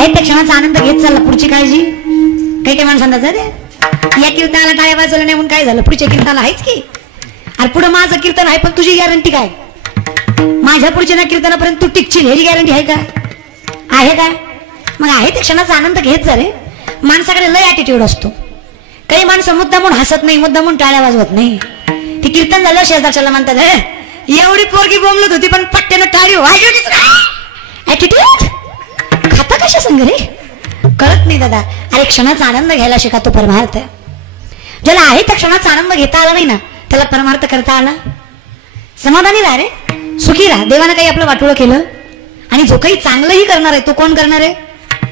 आहे त्या क्षणाचा आनंद घेत चालला, पुढची काळजी काही काही माणसांना रे या कीर्तनाला टाळ्या वाजवलं नाही म्हणून काय झालं, पुढच्या कीर्तनाला आहेच की. अरे पुढे माझं कीर्तन आहे पण तुझी गॅरंटी काय, माझ्या पुढच्या ना कीर्तनापर्यंत तू टिकशील ह्याची गॅरंटी आहे का, आहे काय. मग आहे त्या क्षणाचा आनंद घेत जा रे. माणसाकडे लय ॲटिट्यूड असतो. काही माणसं मुद्दामून हसत नाही, मुद्दामून टाळ्या वाजवत नाही. ते कीर्तन झालं शेजारच्याला म्हणतात एवढी पोरगी बोंबलत होती पण पट्ट्यानं टाळी वाजवलीच नाही. ॲटिट्यूड खाता कशा संग रे, कळत नाही दादा. अरे क्षणाचा आनंद घ्यायला शिका, तो परमार्थ. ज्याला आहे त्या क्षणाचा आनंद घेता आला नाही ना त्याला परमार्थ करता आला. समाधानी राहा रे, सुखी राहा. देवानं काही आपलं वाटोळं केलं आणि जो काही चांगलंही करणार आहे तो कोण करणार आहे,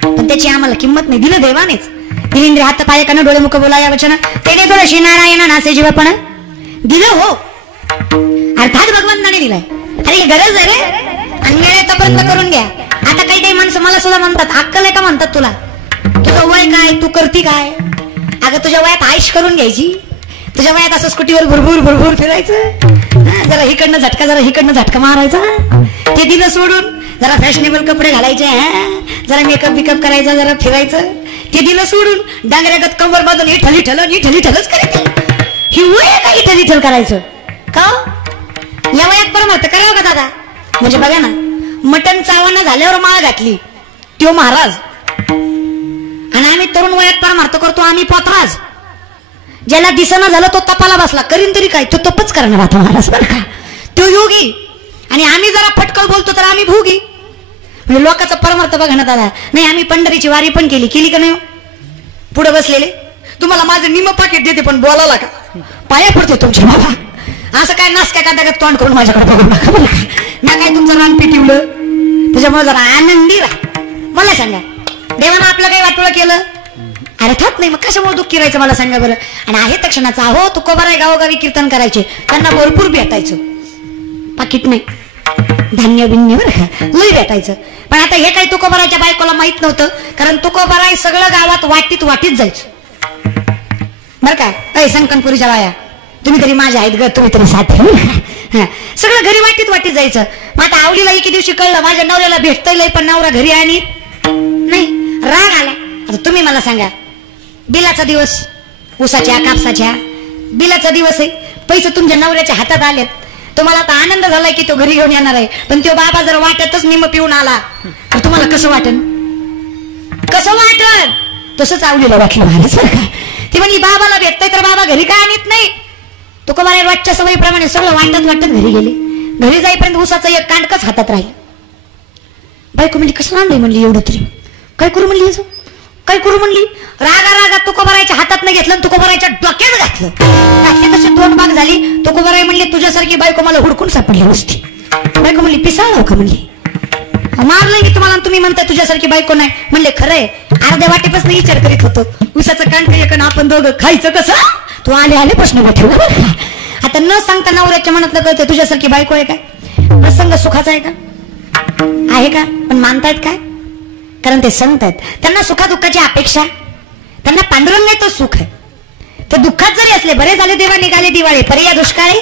पण त्याची आम्हाला किंमत नाही. दिलं देवानेच. दिलेंद्र हात पाय कान डोळे मुख बोला या वचन तेने तुळशी नारायण नासे जीवपण दिलं हो, अर्थात भगवंताने दिलाय. अरे गरज आहे रे, अन्याय तोपर्यंत करून घ्या. आता काही काही माणसं मला सुद्धा म्हणतात अक्कल आहे का म्हणतात तुला, तुझं वय काय, तू करती काय. अगं तुझ्या वयात आईश करून घ्यायची, तुझ्या वयात असं स्कूटीवर भरभूर भरभूर फिरायचं, जरा हिकडनं झटका जरा हिकडनं झटका मारायचा. ते दिलं सोडून जरा फॅशनेबल कपडे घालायचे, जरा मेकअप बिकअप करायचा, जरा फिरायचं. ते दिलं सोडून डांगऱ्यागत कंबर बांधून इठल इठलच करायचं. ही वय का इठल इठल करायचं का, या वयात परमार्थ करावं का दादा. म्हणजे बघा ना, मटण चावणं झाल्यावर माळ घातली त्यो महाराज, आणि आम्ही तरुण वयात परमार्थ करतो आम्ही पोतराज. ज्याला दिसना झालं तो तपाला बसला, करीन तरी काय, तो तपच करणार आता महाराज बरं का, तो योगी. आणि आम्ही जरा फटकळ बोलतो तर आम्ही भोगी. म्हणजे लोकांचा परमार्थ बघा ना दादा. नाही आम्ही पंढरीची वारी पण केली का नाही. पुढे बसलेले तुम्हाला माझं निम पाकिट देते पण बोलायला का पाया पडते तुमच्या बाबा. असं काय नासक्या कांदागत तोंड करून माझ्याकडे बघू नका बरं का. मी काय तुमचं रान पिटिवलं, त्याच्यामुळे जरा आनंदी राहा. मला सांगा देवानं आपलं काही वाटोळं केलं अर्थात नाही, मग कशामुळे दुःखी राहायचं मला सांगा बरं. आणि आहे त्या क्षणाचा हो तुकोबाराय गावोगावी कीर्तन करायचे, त्यांना भरपूर भेटायचं, पाकिट नाही धान्य बिन्य बरं का लई भेटायचं. पण आता हे काही तुकोबाराच्या बायकोला माहित नव्हतं, कारण तुकोबाराय सगळं गावात वाटीत जायचं बरं का. अय संकनपुरीच्या बाया तुम्ही तरी माझ्या आहेत ग, तुम्ही तरी साथ सगळं घरी वाटीत जायचं. मग आता आवडीला एके दिवशी कळलं माझ्या नवऱ्याला भेटतंय पण नवरा घरी आणि नाही, राग आला. आता तुम्ही मला सांगा, बिलाचा दिवस, ऊसाच्या कापसाच्या बिलाचा दिवस आहे, पैसे तुमच्या नवऱ्याच्या हातात आलेत, तुम्हाला आता आनंद झालाय की तो घरी घेऊन येणार आहे. पण तो बाबा जर वाटतच निम पिऊन आला तर तुम्हाला कसं वाटन, कसं वाटन. तसंच आवडीला वाटलं महाराज बरं का. ती म्हणली बाबाला भेटतंय तर बाबा घरी काय आणत नाही. तुकोबाराय वाटच्या सवयीप्रमाणे सगळं वाटत घरी गेले. घरी जाईपर्यंत ऊसाचं एक कांडकच हातात राहिलं. बायको म्हणली कसं आणलंय म्हणली एवढं तरी, काय करू म्हणली याचं, काय करू म्हणली. रागात तुकोबारायच्या हातात नाही घेतलं, तुकोबारायच्या डोक्यात घातलं. तशी 2 भाग झाली. तुकोबाराय म्हणली तुझ्यासारखी बायको मला हुडकून सापडली नसती. बायको म्हणली पिसाळ का म्हणली, मारलं की तुम्हाला, तुम्ही म्हणताय तुझ्यासारखी बायको नाही. म्हणले खरंय, अर्ध्या वाटेपासून विचार करीत होतो ऊसाचं कांड एक आपण दोघं खायचं कसं. तू आले प्रश्न ठेवला. आता न सांगता नवऱ्याच्या मनातलं कळतं तुझ्यासारखी बायको आहे काय, प्रसंग सुखाचा आहे का, आहे का. पण मानतायत काय, कारण ते संत आहेत, त्यांना सुखादुःखाची अपेक्षा, त्यांना पांडुरंगाचं सुख आहे. ते दुःखात जरी असले बरे झाले देवा निघाले दिवाळे पर्या दुष्काळे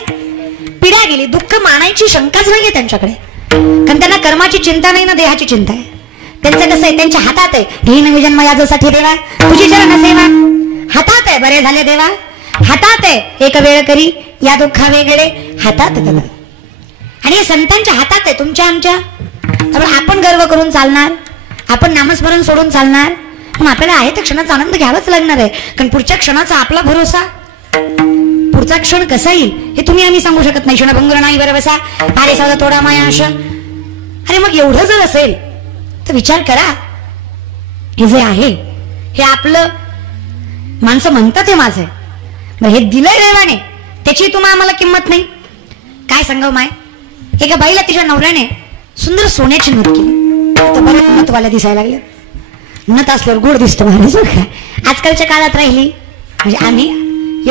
पिढ्या गेली, दुःख मानायची शंकाच नाहीये त्यांच्याकडे. कारण त्यांना कर्माची चिंता नाही ना, देहाची चिंता आहे. त्यांचं कसं आहे, त्यांच्या हातात आहे घेईन विजन्म यासाठी देवा तुझी चरण सेवा. हातात आहे बरे झाले देवा, हातात आहे एक वेळ करी या दुःखा वेगळे हातात कला. आणि हे संतांच्या हातात आहे तुमच्या आमच्या. त्यामुळे आपण गर्व करून चालणार, आपण नामस्मरण सोडून चालणार, मग आपल्याला आहे त्या क्षणाचा आनंद घ्यावाच लागणार आहे. कारण पुढच्या क्षणाचा आपला भरोसा, पुढचा क्षण कसा येईल हे तुम्ही आम्ही सांगू शकत नाही. क्षणभंगर नाही बरं बसा पारे साधा थोडा माया आशा. अरे मग एवढं जर असेल तर विचार करा, हे जे आहे हे आपलं, माणसं म्हणतात हे माझं आहे, मग हे दिलंय देवाने, त्याची तुम्हाला आम्हाला किंमत नाही. काय सांगाव माय, एका बाईला तिच्या नवऱ्याने सुंदर सोन्याची नथ केली, तर बरेच नथवाल्या दिसायला लागले. नथ असल्यावर गोड दिसतं महाराज. आजकालच्या काळात राहिली म्हणजे आम्ही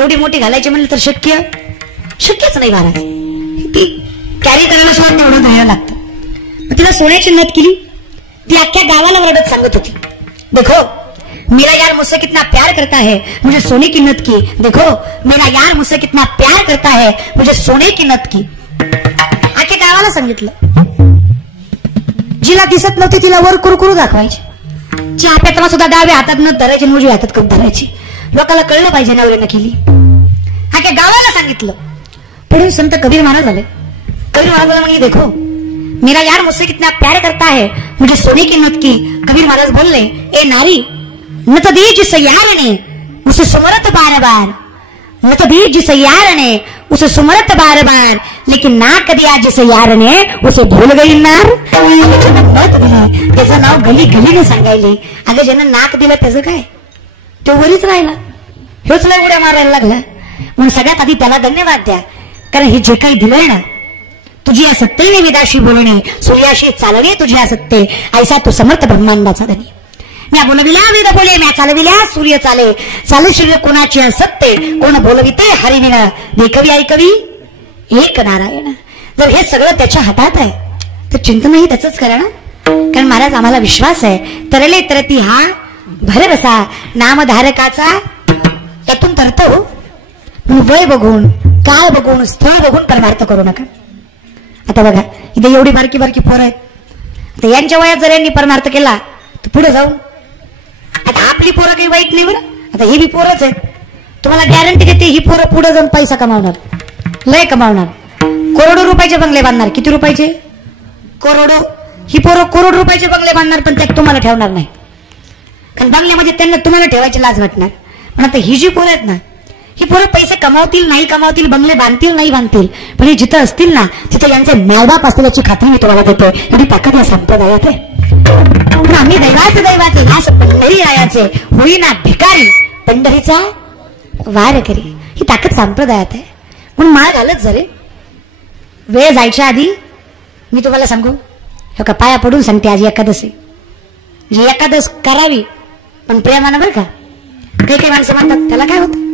एवढी मोठी घालायची म्हणलं तर शक्यच नाही महाराज. ती कॅरी करायला सुद्धा तेवढं द्यायला लागतं. तिला सोन्याची नथ केली. ती अख्ख्या गावाला रडत सांगत होती, देखो मेरा यार मुझसे कितना प्यार करता है, मुझे सोने की नथ की. देखो मेरा यार मुझसे कितना प्यार करता है, मुझे सोने की नथ की. अख्ख्या गावाला सांगितलं. जिला दिसत नव्हती तिला वर कुरकुरू दाखवायची. चहा पेताना सुद्धा डाव्या हातात न धरायची, उजव्या हातात कप धरायची. लोकांना कळलं पाहिजे नवऱ्यानं केली. हा काय गावाला सांगितलं. पुढे संत कबीर महाराज आले. कबीर महाराज म्हणे, देखो मेरा यार मुझसे कितना प्यार करता है, मुझे सोने की नत की. कबीर महाराज बोलले, ए नारी, नत दी जिस यार ने उसे सुमरत बार बार, नत दी जिस यार ने उसे सुमरत बार बार, लेकिन नाक दिया जिस यार ने उसे भूल गई नार. त्याचं नाव गली गलीने सांगायले. अगं ज्यानं नाक दिलं त्याचं काय, तो वरीच राहिला. हेच लय उड्या मारायला लागला. म्हणून सगळ्यात आधी त्याला धन्यवाद द्या, कारण हे जे काही दिलंय ना, तुझी या सत्तेने विदाशी बोलणे, सूर्याशी चालणे तुझी या सत्ते, ऐसा तू समर्थ ब्रह्मांडाचा धनी. म्या बोलविल्या वेद बोले, म्या चालविल्या सूर्य चाले, चाले सूर्य कोणाची असत्ते, कोण बोलविते हरिविना, देखवी ऐकवी एक नारायण. जर हे सगळं त्याच्या हातात आहे तर चिंतनही त्याचंच करा ना. कारण महाराज आम्हाला विश्वास आहे, तरले तरती हा भर बसा नामधारकाचा, त्यातून तरतो. वय बघून, काळ बघून, स्थळ बघून परमार्थ करू नका. आता बघा इथे एवढी बारकी बारकी पोरं आहेत. आता यांच्या वयात जर यांनी परमार्थ केला तर पुढे जाऊन, आता आपली पोरं काही वाईट नाही बरं. आता ही बी पोरच आहेत. तुम्हाला गॅरंटी देते, ही पोरं पुढे जाऊन पैसा कमावणार, लय कमावणार. करोडो रुपयाचे बंगले बांधणार. किती रुपयाचे? करोडो. ही पोरं करोड रुपयाचे बंगले बांधणार, पण त्यात तुम्हाला ठेवणार नाही. कारण बंगल्यामध्ये त्यांना तुम्हाला ठेवायची लाज वाटणार. पण आता ही जी पोरं आहेत ना, ही पोरं पैसे कमावतील नाही कमावतील, बंगले बांधतील नाही बांधतील, पण हे जिथं असतील ना तिथे यांचे मायबाप असल्याची खात्री मी तुम्हाला देतो. एवढी ताकद या संप्रदायात आहे. आम्ही दैवाचे ह्यास पंढरी रायाचे, होईना भिकारी पंढरीचा वार करी. ही ताकद संप्रदायात आहे. म्हणून माळ घालत जरे वेळ जायच्या आधी मी तुम्हाला सांगू, हो का, पाया पडून सांगते, आज एकादशी. जी एकादश करावी पण प्रेमानं बरं का. काही काही माणसं म्हणतात त्याला काय होतं,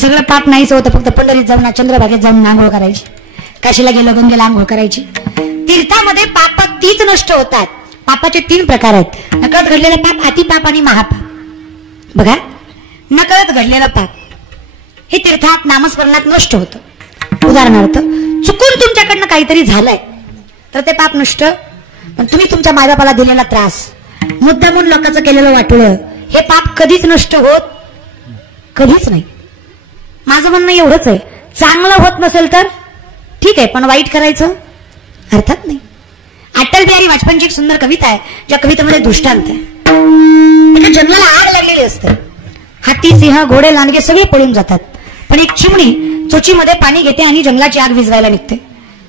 सगळं पाप नाहीच होतं, फक्त पंढरीत जाऊन चंद्रभागेत जाऊन आंघोळ करायची, काशीला गेलो गंगेला आंघोळ करायची. तीर्थामध्ये पाप तीच नष्ट होतात. पापाचे 3 प्रकार आहेत. नकळत घडलेलं पाप, अतिपाप आणि महापाप. बघा, नकळत घडलेलं पाप हे तीर्थात नामस्मरणात नष्ट होतं. उदाहरणार्थ चुकून तुमच्याकडनं काहीतरी झालंय तर ते पाप नष्ट. पण तुम्ही तुमच्या मायबापाला दिलेला त्रास, मुद्दामून लोकांचं केलेलं वाटोळं, हे पाप कधीच नष्ट होत कधीच नाही. माझं म्हणणं एवढंच आहे, चांगलं होत नसेल तर ठीक आहे, पण वाईट करायचं अर्थात नाही. अटल बिहारी वाजपेयींची एक सुंदर कविता आहे, ज्या कवितेमध्ये दृष्टांत आहे. जंगलाला आग लागलेली असते. हाती, सिंह, घोडे, लांडगे सगळे पळून जातात, पण एक चिमणी चोचीमध्ये पाणी घेते आणि जंगलाची आग विझवायला निघते.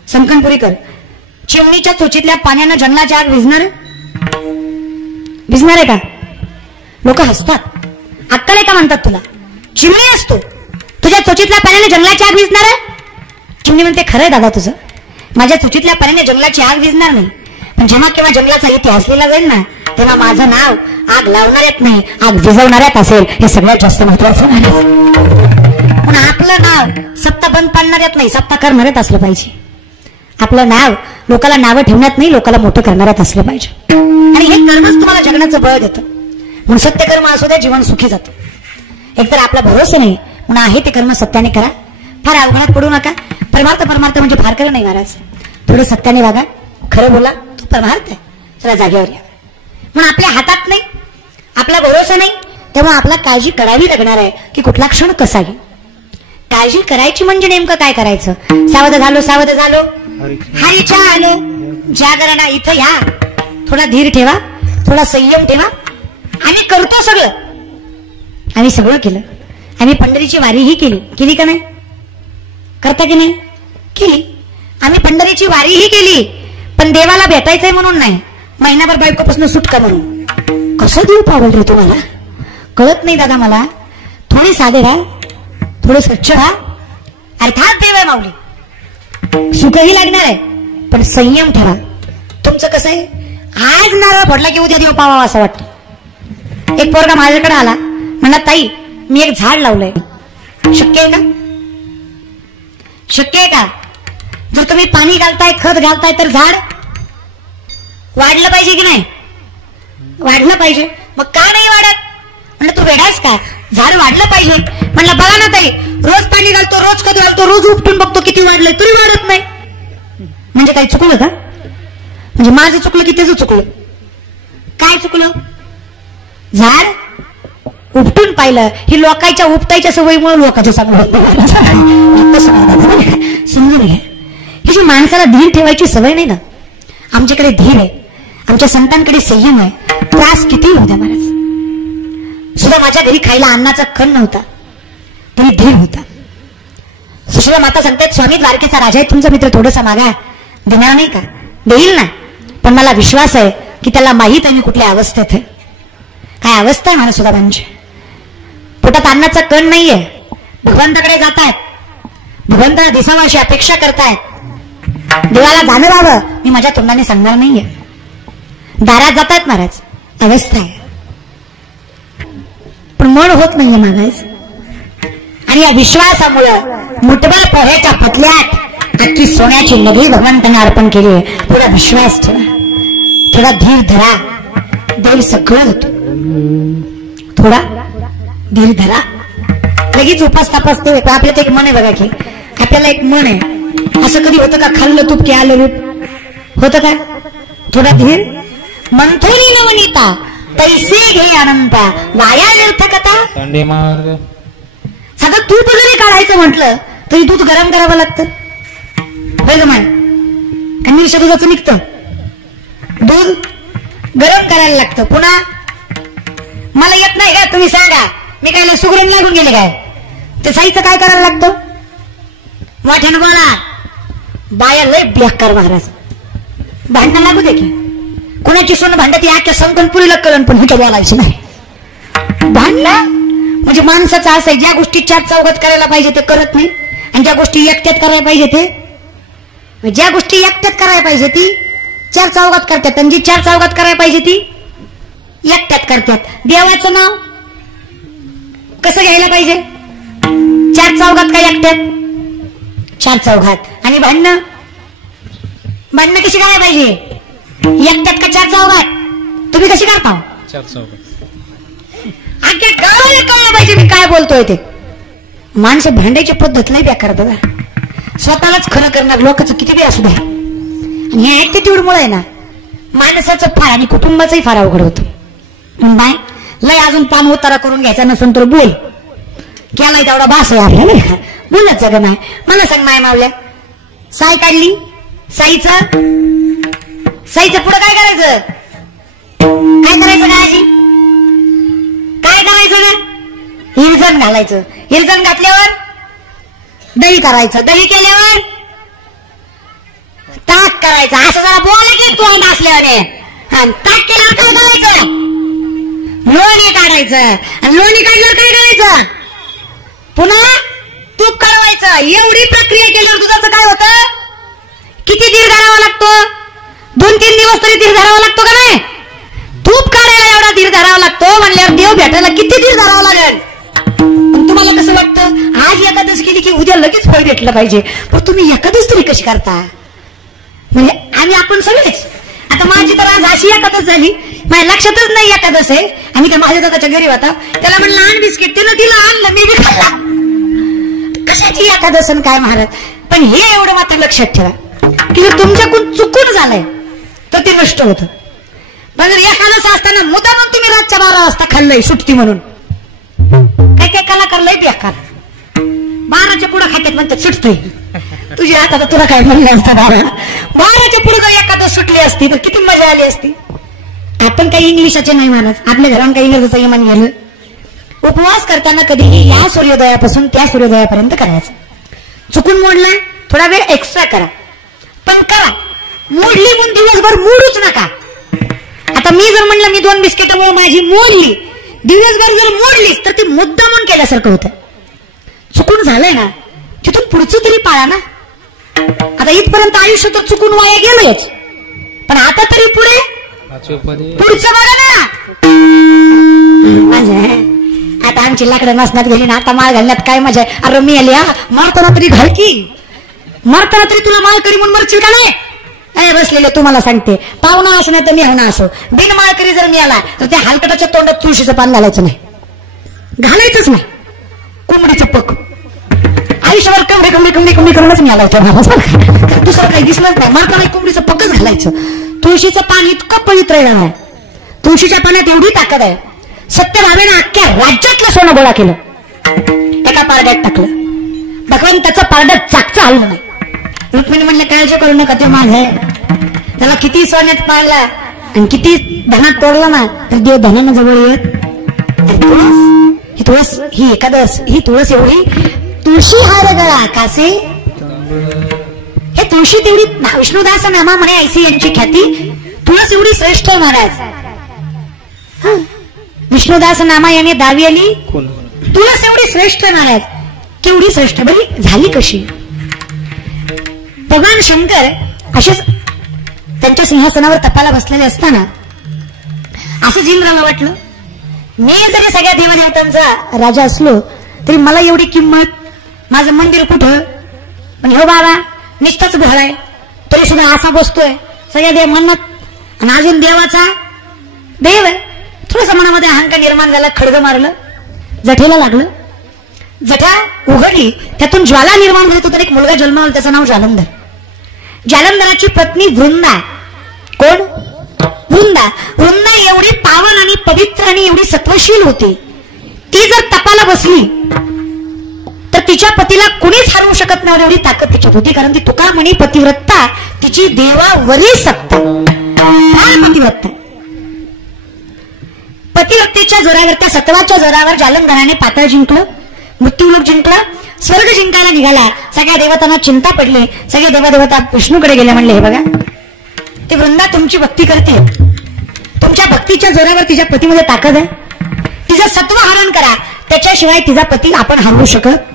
संकनपुरीकर, चिमणीच्या चोचीतल्या पाण्यानं जंगलाची आग विझणार आहे का? लोक हसतात. अक्कल आहे का म्हणतात तुला? चिमणी असतो, तुझ्या चोचीतल्या पाण्याने जंगलाची आग विझणार आहे? चिमणी म्हणते, खरंय दादा तुझं, माझ्या चोचीतल्या पाण्याने जंगलाची आग विझणार नाही, पण जेव्हा केव्हा जंगलाचा इतिहास लिहिला जाईल ना, तेव्हा माझं नाव आग लावणाऱ्यात नाही, आग विझवणाऱ्यात असेल. हे सगळ्यात जास्त महत्वाचं आहे. पण आपलं नाव सत्ता बंद पाडणाऱ्यात नाही, सत्ता करणाऱ्यात असलं पाहिजे. आपलं नाव लोकांना नावं ठेवण्यात नाही, लोकांना मोठं करणाऱ्यात असलं पाहिजे. आणि हे कर्मच तुम्हाला जगण्याचं बळ देतं. म्हणून सत्य कर्म असू द्या, जीवन सुखी जातं. एकतर आपला भरोसा नाही, म्हणून आहे ते कर्म सत्याने करा. फार अवघडात पडू नका. परमार्थ म्हणजे फार करा नाही महाराज. थोडं सत्याने वागा, खरं बोला, तो परमार्थ आहे. चला जागेवर या. म्हणून आपल्या हातात नाही, आपला भरोसा नाही, तेव्हा आपला काळजी करावी लागणार आहे की कुठला क्षण कसा घेऊ. काळजी करायची म्हणजे नेमकं काय करायचं? सावध झालो हरीच्या आलो जागरणा. इथं या, थोडा धीर ठेवा, थोडा संयम ठेवा. आम्ही करतो सगळं, आम्ही सगळं केलं. आम्ही पंढरीची वारीही केली का नाही? करता की नाही? केली. आम्ही पंढरीची वारीही केली, पण देवाला भेटायचंय म्हणून नाही, महिनाभर बायकोपासून सुटका म्हणून. कसं देव पावल रे तुम्हाला? कळत नाही दादा मला. थोडे साधे राहा, थोडे स्वच्छ राहा. अर्थात देव आहे माऊली, सुखही लागणार आहे, पण संयम ठेवा. तुमचं कसं आहे, आज नारळ फोडला की उद्या देव पावावा असं वाटतं. एक पोरगा माझ्याकडे आला, म्हणला ताई मी एक झाड लावलंय, शक्य आहे का? शक्य आहे का? जर तुम्ही पाणी घालताय, खत घालताय, तर झाड वाढलं पाहिजे की नाही? वाढलं पाहिजे. मग का नाही वाढत? म्हणलं तू वेडास का? झाड वाढलं पाहिजे. म्हणलं बघा ना ताई, रोज पाणी घालतो, रोज खत घालतो, रोज उपटून बघतो किती वाढलंय, तरी वाढत नाही. म्हणजे काही चुकलं का? म्हणजे माझं चुकलं की त्याचं चुकलं? काय चुकलं? झाड उपटून पाहिलं. ही लोकांच्या उपटायच्या सवयीमुळे लोकांचं चांगलं समजून घ्या. ही जी माणसाला धीर ठेवायची सवय नाही ना. आमच्याकडे धीर आहे, आमच्या संतांकडे संयम आहे. त्रास किती होता महाराज. सुद्धा माझ्या घरी खायला अन्नाचा कण नव्हता तरी धीर होता. सुशीला माता सांगतात स्वामी द्वारकेचा राजा आहे तुमचा मित्र, थोडंसा मागा. देणार नाही का? देईल ना, पण मला विश्वास आहे की त्याला माहीत आहे मी कुठल्या अवस्थेत आहे. काय अवस्था आहे म्हणा सुधाबांची. पोटात अन्नाचा कण नाहीये, भगवंताकडे जातायत, भगवंताला दिसावा अशी अपेक्षा करतायत. देवाला जाणं व्हावं मी माझ्या तोंडाने सांगणार नाहीये. दारात जातायत महाराज, अवस्था आहे, पण मन होत नाहीये मागायचं. आणि या विश्वासामुळं मुठभर पोह्याच्या पतल्यात अख्खी सोन्याची नगरी भगवंतांना अर्पण केली आहे. थोडा विश्वास ठेवा, थोडा धीर धरा, देव सगळं होतो. थोडा धीर धरा, लगेच उपास तापास ते. आपल्यात एक मन आहे बघा की, आपल्याला एक मन आहे. असं कधी होतं का खाल्लं तूप की आलं रूप होतं का? थोडा धीर. मंथोनी नवनीता तैसे घे अनंता वाया व्यर्थ कथा. साधं दूध जरी काढायचं म्हटलं तरी दूध गरम करावं लागतं. बघ मान कमी दुधाचं निघतं, दूध गरम करायला लागतं. पुन्हा मला येत नाही का तुम्ही सांगा, मी काय सुगरण लागून गेले काय? ते साईचं काय करायला लागतं? वाट्यानं बोला. बाया लय बेकार महाराज, भांडणं लागू दे की. कोणाची सोनं भांडत या संकनपुरीला कळण, पण हिथं बोलायची नाही. भांडणं म्हणजे माणसाचं असं आहे, ज्या गोष्टी चार चौघात करायला पाहिजे ते करत नाही, आणि ज्या गोष्टी एकट्यात करायला पाहिजे ते, ज्या गोष्टी एकट्यात करायला पाहिजे ती चार चौघात करतात, आणि जी चार चौघात करायला पाहिजे ती एकट्यात करतात. देवाचं नाव कसं घ्यायला पाहिजे? चार चौघात का एकट्यात? चार चौघात. आणि भांडणं भांडणं कशी करायला पाहिजे? एकट्यात का चार चौघात? तुम्ही कशी करता? चार चौघात. अख्ख्या गावाला कळलं पाहिजे मी काय बोलतोय ते. माणसं भांडायची पद्धत नाही बेकार बघा. स्वतःलाच खरं करणार, लोकांचं किती बी असू द्या. आणि हे ऍटिट्यूड मुळे आहे ना, माणसाचं फार आणि कुटुंबाचंही फार अवघड होतं. नाही लय अजून पान उतारा करून घ्यायचा नसून तर बोल केलाय तेवढा भास आहे आपल्याला. बोलत जग नाही. मला सांग माय मावल्या, साई काढली, साईचं पुढं काय करायचं? काय करायचं का आजी? काय करायचं ना? हिरजण घालायचं. हिरजण घातल्यावर दही करायचं. दही केल्यावर ताक करायचं. असं जरा बोला की तू असल्याने. ताक केल्यावर काय करायचं? लोणी काढायचं. आणि लोणी काढल्यावर काय करायचं? पुन्हा तूप काढवायचं. एवढी प्रक्रिया केल्यावर दुधाचं काय होतं? किती धीर धरावा लागतो? 2-3 दिवस तरी धीर धरावा लागतो का नाही? तूप काढायला एवढा धीर धरावा लागतो म्हणल्यावर देव भेटायला किती धीर धरावा लागेल? तुम्हाला कसं वाटतं आज एकादश केली की उद्या लगेच फळ भेटलं पाहिजे, पण तुम्ही एकादश तरी कशी करता? म्हणजे आम्ही आपण सगळेच. आता माझी तर आज अशी एकादश झाली, माझ्या लक्षातच नाही एकादश आहे. आम्ही तर माझ्या दादाच्या घरी होता, त्याला म्हणलं आण बिस्किट, त्यानं तिला आणलं, मी बी खाल्ला. कशाची एकादश काय महाराज? पण हे एवढं मात्र लक्षात ठेवा की जर तुमच्याकडून चुकून झालंय तर ते नष्ट होतं. पण एकादश असताना मुद्दाम तुम्ही रातच्या 12 वाजता खाल्लंय सुट्टी म्हणून, काय काय कलाकार लय बेकार 12च्या पुढे खात्यात म्हणतात सुटतंय. तुझी आता तुला काय म्हणलं असतं? 12च्या पुढे जर एकादश सुटली असती तर किती मजा आली असती. आपण काही इंग्लिशाचे नाही मानत, आपल्या घरात काही इंग्रजीचं यमान गेलं. उपवास करताना कधीही या सूर्योदयापासून त्या सूर्योदयापर्यंत करायचं. चुकून मोडला थोडा वेळ एक्स्ट्रा करा, पण करा. मोडली म्हणून दिवसभर मोडूच नका. आता मी जर म्हणलं मी 2 बिस्किटामुळे माझी मोडली, दिवसभर जर मोडलीच तर ती मुद्दा म्हणून केल्यासारखं होतं. चुकून झालंय ना, तिथून पुढचं तरी पाळा ना. आता इथपर्यंत आयुष्य तर चुकून वाया गेलंच, पण आता तरी पुढे पुढचं बघा ना. आता आमची लाकडं नसण्यात गेली ना, आता माळ घालण्यात काय मजा आहे? अरे मी आली हा, मारताना तरी घाल की. मारताना तरी तुला माळकरी म्हणून मरशील का नाही? बसलेले तुम्हाला सांगते, पाहुणा असो नाही तर मी होणार असो, बिन माळकरी जर मी आला तर त्या हलकटाच्या तोंडात तुळशीचं पान घालायचं नाही, घालायचंच नाही. कोंबडीचं पक आयुष्यभर कमरे कमरे कमरे कमरे करूनच मी आला होता. दुसरं काही दिसलंच नाही. मारताना कोंबडीचं पकच घालायचं. तुळशीचं पान इतकं पवित्र आहे, तुळशीच्या पाण्यात एवढी ताकद आहे. सत्यभामेनं अख्ख्या राज्यातलं सोनं गोळा केलं, एका पारड्यात टाकलं. भगवंताचं पारडं चाकचं हलवलं नाही. रुक्मिणी म्हणलं काळजी करू नका, ते माझं आहे. त्याला किती सोन्यात पाळला आणि किती धनात तोडला ना तर देव धनानं जवळ येत. ही तुळस, ही एकादश, ही तुळस एवढी, तुळशी हार गळा कासे, हे तुळशी तेवढी विष्णुदास नामा म्हणे ऐसी यांची ख्याती, तुळस एवढी श्रेष्ठ महाराज. विष्णुदास नामा याने दावी आली, तुळस एवढी श्रेष्ठ महाराज. केवढी श्रेष्ठ बरी झाली कशी? भगवान शंकर असेच त्यांच्या सिंहासनावर तपाला बसलेले असताना असं इंद्राला वाटलं, मी जरी सगळ्या देवदेवतांचा राजा असलो तरी मला एवढी किंमत, माझं मंदिर कुठं? पण हो बाबा नुसतंच घर आहे तरी सुद्धा असा बसतोय सगळ्या देव म्हणत, आणि अजून देवाचा देव आहे. थोडस मनामध्ये अहंकार निर्माण झाला, खडगं मारलं, जठेला लागलं. जठा उघडली, त्यातून ज्वाला निर्माण झाली. तर एक मुलगा जन्माला, त्याचं नाव जालंधर. जालंधराची पत्नी वृंदा. कोण? वृंदा. वृंदा एवढी पावन आणि पवित्र आणि एवढी सत्वशील होती. ती जर तपाला बसली तर तिच्या पतीला कुणीच हरवू शकत नाही, एवढी ताकद तिच्यात होती. कारण ती तुका म्हणी पतिव्रता तिची देवावरी सत्ता. पतिव्रता, पतिव्रतेच्या जोरावर, त्या सत्वाच्या जोरावर जालंधराने पाताळ जिंकलं, मृत्यूलोक जिंकला, स्वर्ग जिंकायला निघाला. सगळ्या देवतांना चिंता पडली. सगळे देवदेवता विष्णूकडे गेले, म्हणले हे बघा ती वृंदा तुमची भक्ती करते, तुमच्या भक्तीच्या जोरावर तिच्या पतीमध्ये ताकद आहे, तिचं सत्व हरण करा, त्याच्याशिवाय तिचा पती आपण हरवू शकत.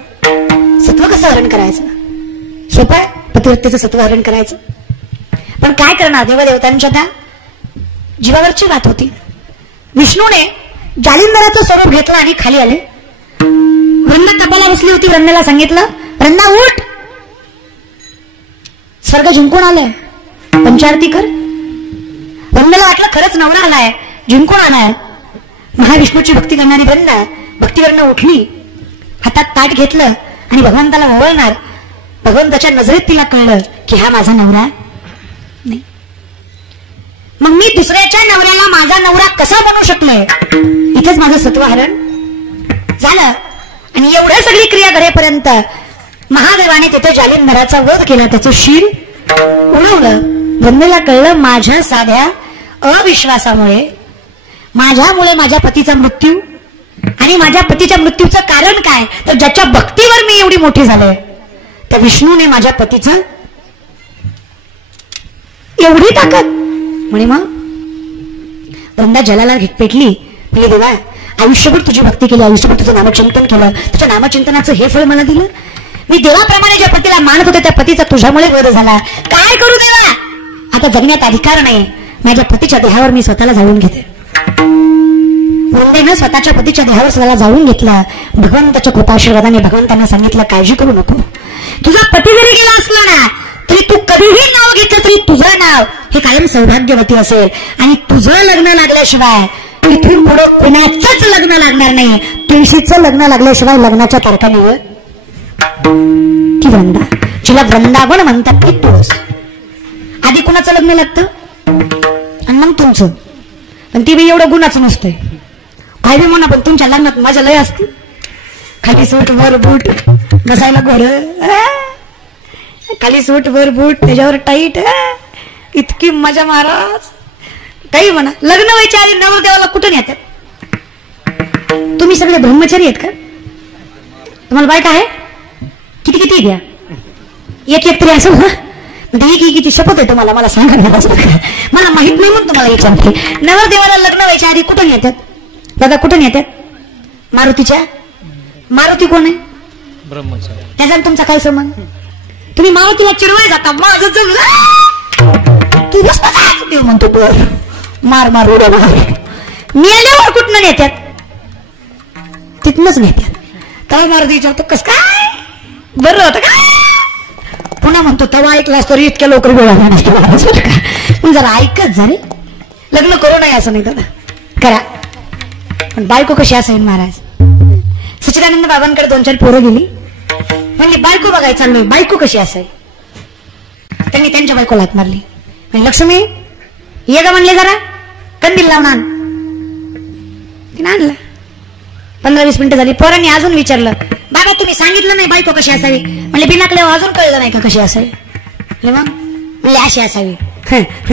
सत्व कसं हरण करायचं? सोपं आहे, पतिव्रतेचं सत्व हरण करायचं. पण काय करणार, देवदेवतांच्या त्या जीवावरची बात होती. विष्णूने जालिंदराचं स्वरूप घेतलं आणि खाली आले. वृंदा तपाला बसली होती. वृंदेला सांगितलं, वृंदा उठ, स्वर्ग जिंकून आलाय, पंचारती कर. वृंदेला वाटलं खरंच नवरा आलाय, जिंकून आलाय. महाविष्णूची भक्ती करणारी वृंदा भक्तीवरनं उठली, हातात ताट घेतलं आणि भगवंताला ओवळणार. भगवंताच्या नजरेत तिला कळलं की हा माझा नवरा नाही. मग मी दुसऱ्याच्या नवऱ्याला माझा नवरा कसा बनवू शकलोय? इथेच माझं सत्वहरण झालं. आणि एवढ्या सगळी क्रिया करेपर्यंत महादेवाने तिथे जालिंधराचा वध केला, त्याचं शीर उडवलं. वृंदेला कळलं माझ्या साध्या अविश्वासामुळे, माझ्यामुळे माझ्या पतीचा मृत्यू, आणि माझ्या पतीच्या मृत्यूचं कारण काय? तर ज्याच्या भक्तीवर मी एवढी मोठी झालोय त्या विष्णूने माझ्या पतीचं एवढी ताकद. म्हणे मग वृंदा जलाला पेटली, प्रिय देवा आयुष्यभर तुझी भक्ती केली, आयुष्यभर तुझं नामचिंतन केलं, तुझ्या नामचिंतनाचं हे फळ मला दिलं. मी देवाप्रमाणे ज्या पतीला मानत होते त्या पतीचा तुझ्यामुळे वध झाला. काय करू देवा? आता जगण्यात अधिकार नाही, माझ्या पतीच्या देहावर मी स्वतःला जाळून घेते. वृंदेनं स्वतःच्या पतीच्या देहावर स्वतःला जाळून घेतला. भगवंताच्या कृपाशीर्वादाने भगवंतांना सांगितलं काळजी करू नको, तुझा पती जरी गेला असला ना तरी तू कधीही नाव घेतलं तरी तुझं नाव हे कायम सौभाग्यवती असेल. आणि तुझं लग्न लागल्याशिवाय इथून पुढे कुणाचंच लग्न लागणार नाही. तुळशीचं लग्न लागल्याशिवाय लग्नाच्या तारखा निवड. ती वृंदा, जिला वृंदावन म्हणतात की तुळस. आधी कुणाचं लग्न लागतं आणि मग तुमचं. पण ती बी एवढं गुणाचं नसतंय. काय बी म्हणा, पण तुमच्या लग्नात माझ्या लय असते. खाली सूट वर बूट, बसायला घोर, खाली सूट वर बूट, त्याच्यावर टाईट, इतकी मजा महाराज. काही म्हणा, लग्न व्हायच्या आधी नवरदेवाला कुठून येतात? तुम्ही सगळे ब्रह्मचारी आहेत का? तुम्हाला बायका आहे? किती किती द्या, एक एक तरी असं ना. किती शपथ आहे तुम्हाला, मला सांगा. मला माहित नाही म्हणून तुम्हाला विचारते. नवरदेवाला लग्न व्हायच्या आधी कुठून येतात दादा? कुठून येतात? मारुतीच्या. मारुती कोण आहे? ब्रह्मचारी. त्याचा तुमचा काय संबंध? तुम्ही मारुतीला चिरवाय जाता. माझं तू देव म्हणतो बर मार मार उड्या मार. मेल्यावर कुठनं नेत्यात? तिथनच नेत्यात. तेव्हा मारुती विचारतो कस काय बरं होतं काय? पुन्हा म्हणतो तेव्हा ऐकलास तरी इतक्या लवकर वेळा नसतो. जरा ऐकत झाले. लग्न करू नये असं नाही दादा, करा. पण बायको कशी असेल महाराज? सच्चिदानंद बाबांकडे 2-4 पोरं गेली, म्हणली बायको बघाय चाललोय, बायको कशी असेल? त्यांनी त्यांच्या बायकोला हात मारली. लक्ष्मी ये ग म्हणले, जरा कंदील लावून आण. तिने आणला. 15-20 मिनिटं झाली. पोरांनी अजून विचारलं, बाबा तुम्ही सांगितलं नाही बायको कशी असावी? म्हणले बिनाकले अजून कळलं नाही का कशी असावी? मग म्हणले अशी असावी.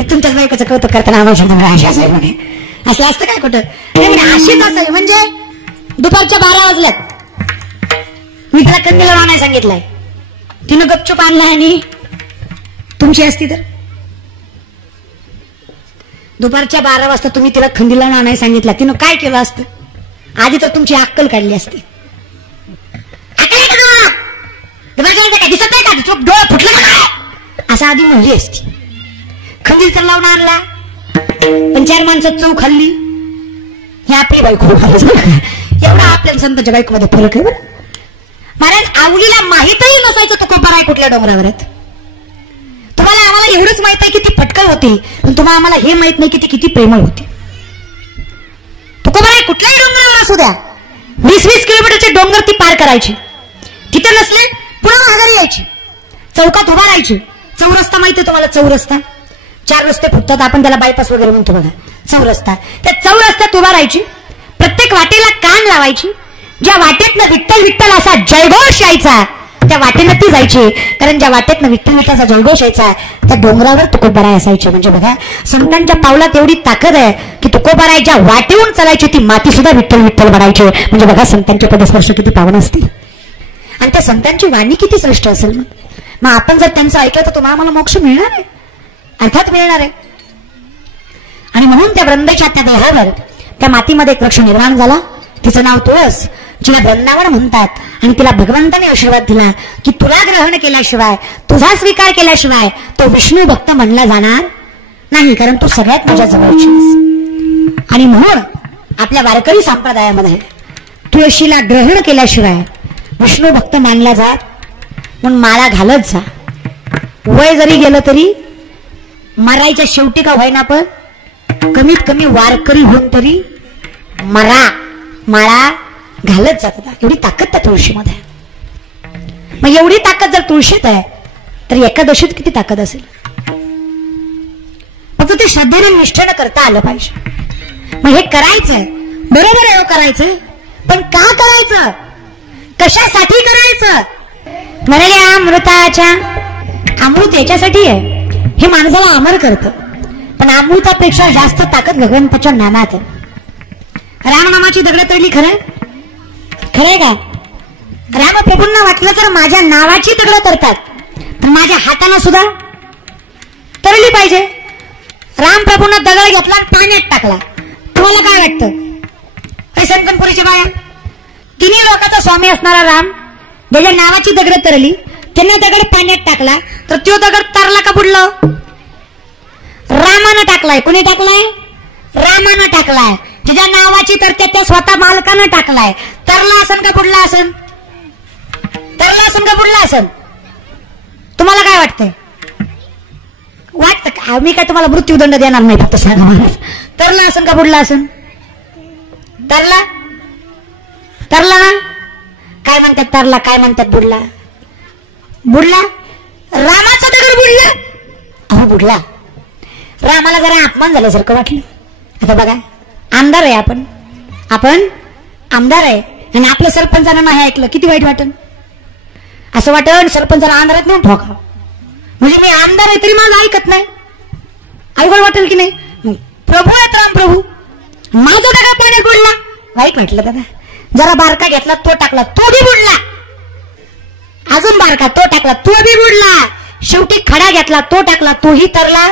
तुमच्याच बायकोचं कौतुक करताना आम्हाला अशी असावी म्हणे. असं असतं काय कुठं? अशीच असावी. म्हणजे दुपारच्या 12 वाजल्यात मी तिला कंदील आणायला सांगितलंय, तिनं गपचूप आणलाय. आणि तुमची असती तर दुपारच्या 12 वाजता तुम्ही तिला खंदीला आणायला सांगितलं, तिनं काय केलं असतं? आधी तर तुमची अक्कल काढली असती. दिसत नाही का डोळा फुटला का असं आधी म्हणली असती. खंदील तर लावून आणला, पण 4 माणसं चव खाल्ली. हे आपली बायको. एवढा आपल्या संतांच्या बायकोमध्ये फरक आहे बरं. महाराज आवडीला माहितही नसायचं तो कोपर आहे कुठल्या डोंगरावर आहेत. तुम्हाला आम्हाला एवढंच माहित आहे की ती फटकळ होती, पण तुम्हाला आम्हाला हे माहित नाही की ती किती प्रेमळ होती. तो कोपर आहे कुठल्याही डोंगरावर असू द्या, 20-20 किलोमीटरचे डोंगर ती पार करायची. तिथे नसले पुन्हा माघारी यायची, चौकात उभा राहायची. चौरस्ता माहिती आहे तुम्हाला? चौरस्ता 4 रस्ते फुटतात, आपण त्याला बायपास वगैरे म्हणतो बघा. चौरस्ता, त्या चौरस्त्यात उभा राहायची. प्रत्येक वाटेला कान लावायची. ज्या वाटेतनं विठ्ठल विठ्ठल असा जयघोष यायचा त्या वाटेनं ती जायची. कारण ज्या वाटेतनं विठ्ठल विठ्ठल असा जयघोष यायचा त्या डोंगरावर तुकोबाराय असायचे. म्हणजे बघा संतांच्या पावलात एवढी ताकद आहे की तुकोबारायच्या वाटेहून चालायची ती माती सुद्धा विठ्ठल विठ्ठल बनायची. म्हणजे बघा संतांचे पदस्पर्श किती पावन असतील आणि त्या संतांची वाणी किती श्रेष्ठ असेल. मग आपण जर त्यांचं ऐकलं तर तुम्हाला मोक्ष मिळणार आहे, अर्थात मिळणार आहे. आणि म्हणून त्या वृंदाच्या त्या देहावर त्या मातीमध्ये एक वृक्ष निर्माण झाला. तिचं नाव तुळस, जिला वृंदावन म्हणतात. आणि तिला भगवंताने आशीर्वाद दिला की तुला ग्रहण केल्याशिवाय, तुझा स्वीकार केल्याशिवाय तो विष्णू भक्त म्हणला जाणार नाही, कारण तू सगळ्यात माझ्या जवळची आहेस. आणि म्हणून आपल्या वारकरी संप्रदायामध्ये तुळशीला ग्रहण केल्याशिवाय विष्णू भक्त मानला जात. म्हणून माळा घालत जा. वय जरी गेलं तरी मरायच्या शेवटी का होईना पण कमीत कमी वारकरी होऊन तरी मरा, माळा घालत जात. एवढी ताकद त्या तुळशीमध्ये आहे. मग एवढी ताकद जर तुळशीत आहे तर एकादशीत किती ताकद असेल. फक्त ते श्रद्धेने निष्ठेनं करता आलं पाहिजे. मग हे करायचंय बरोबर आहे, करायचंय पण का करायचं, कशासाठी करायचं? म्हणाले अमृताच्या, अमृत याच्यासाठी आहे हे माणसाला अमर करतं. पण अमृतापेक्षा जास्त ताकद भगवंताच्या नामात आहे. रामनामाची दगड तडली, खरंय खरंय का? रामप्रभूंना वाटलं तर माझ्या नावाची दगड तरतात, पण माझ्या हाताने सुद्धा तरली पाहिजे. रामप्रभूंना दगड घेतला आणि पाण्यात टाकला. तुम्हाला काय वाटतं? हे संकनपुरीची बाया, तिन्ही लोकांचा स्वामी असणारा राम ज्याच्या नावाची दगड तरली, त्यांना दगड पाण्यात टाकला तर तो दगड तरला का बुडला? रामानं टाकलाय. कोणी टाकलाय? रामानं टाकलाय. ज्याच्या नावाची तर त्या स्वतः मालकानं टाकलाय. तरला असन का बुडला असन? तरला असन का बुडला असन? तुम्हाला काय वाटतंय? वाटतं का? आम्ही काय तुम्हाला मृत्यूदंड देणार नाही, फक्त सांगा मला. तरला असन का बुडला असन? तरला, तरला ना? काय म्हणतात तरला, काय म्हणतात बुडला? बुडला. रामाचा दगड बुडला. अहो बुडला. रामाला जरा अपमान झाल्यासारखं वाटलं. आता बघा आमदार आहे आपण, आपण आमदार आहे आणि आपल्या सरपंचानं नाही ऐकलं, किती वाईट वाटन. असं वाटन सरपंचाला आंध्रात नेऊन ठोका. म्हणजे मी आमदार आहे तरी माझं ऐकत नाही, अवघड वाटेल की नाही? प्रभू आहेत राम प्रभू, माझं दगड पाण्यात बुडला, वाईट वाटलं दादा. जरा बारका घेतला तो टाकला, तो बी बुडला. अजून बारका तो टाकला, तो बी बुडला. शेवटी खडा घेतला, तो टाकला, तोही तरला.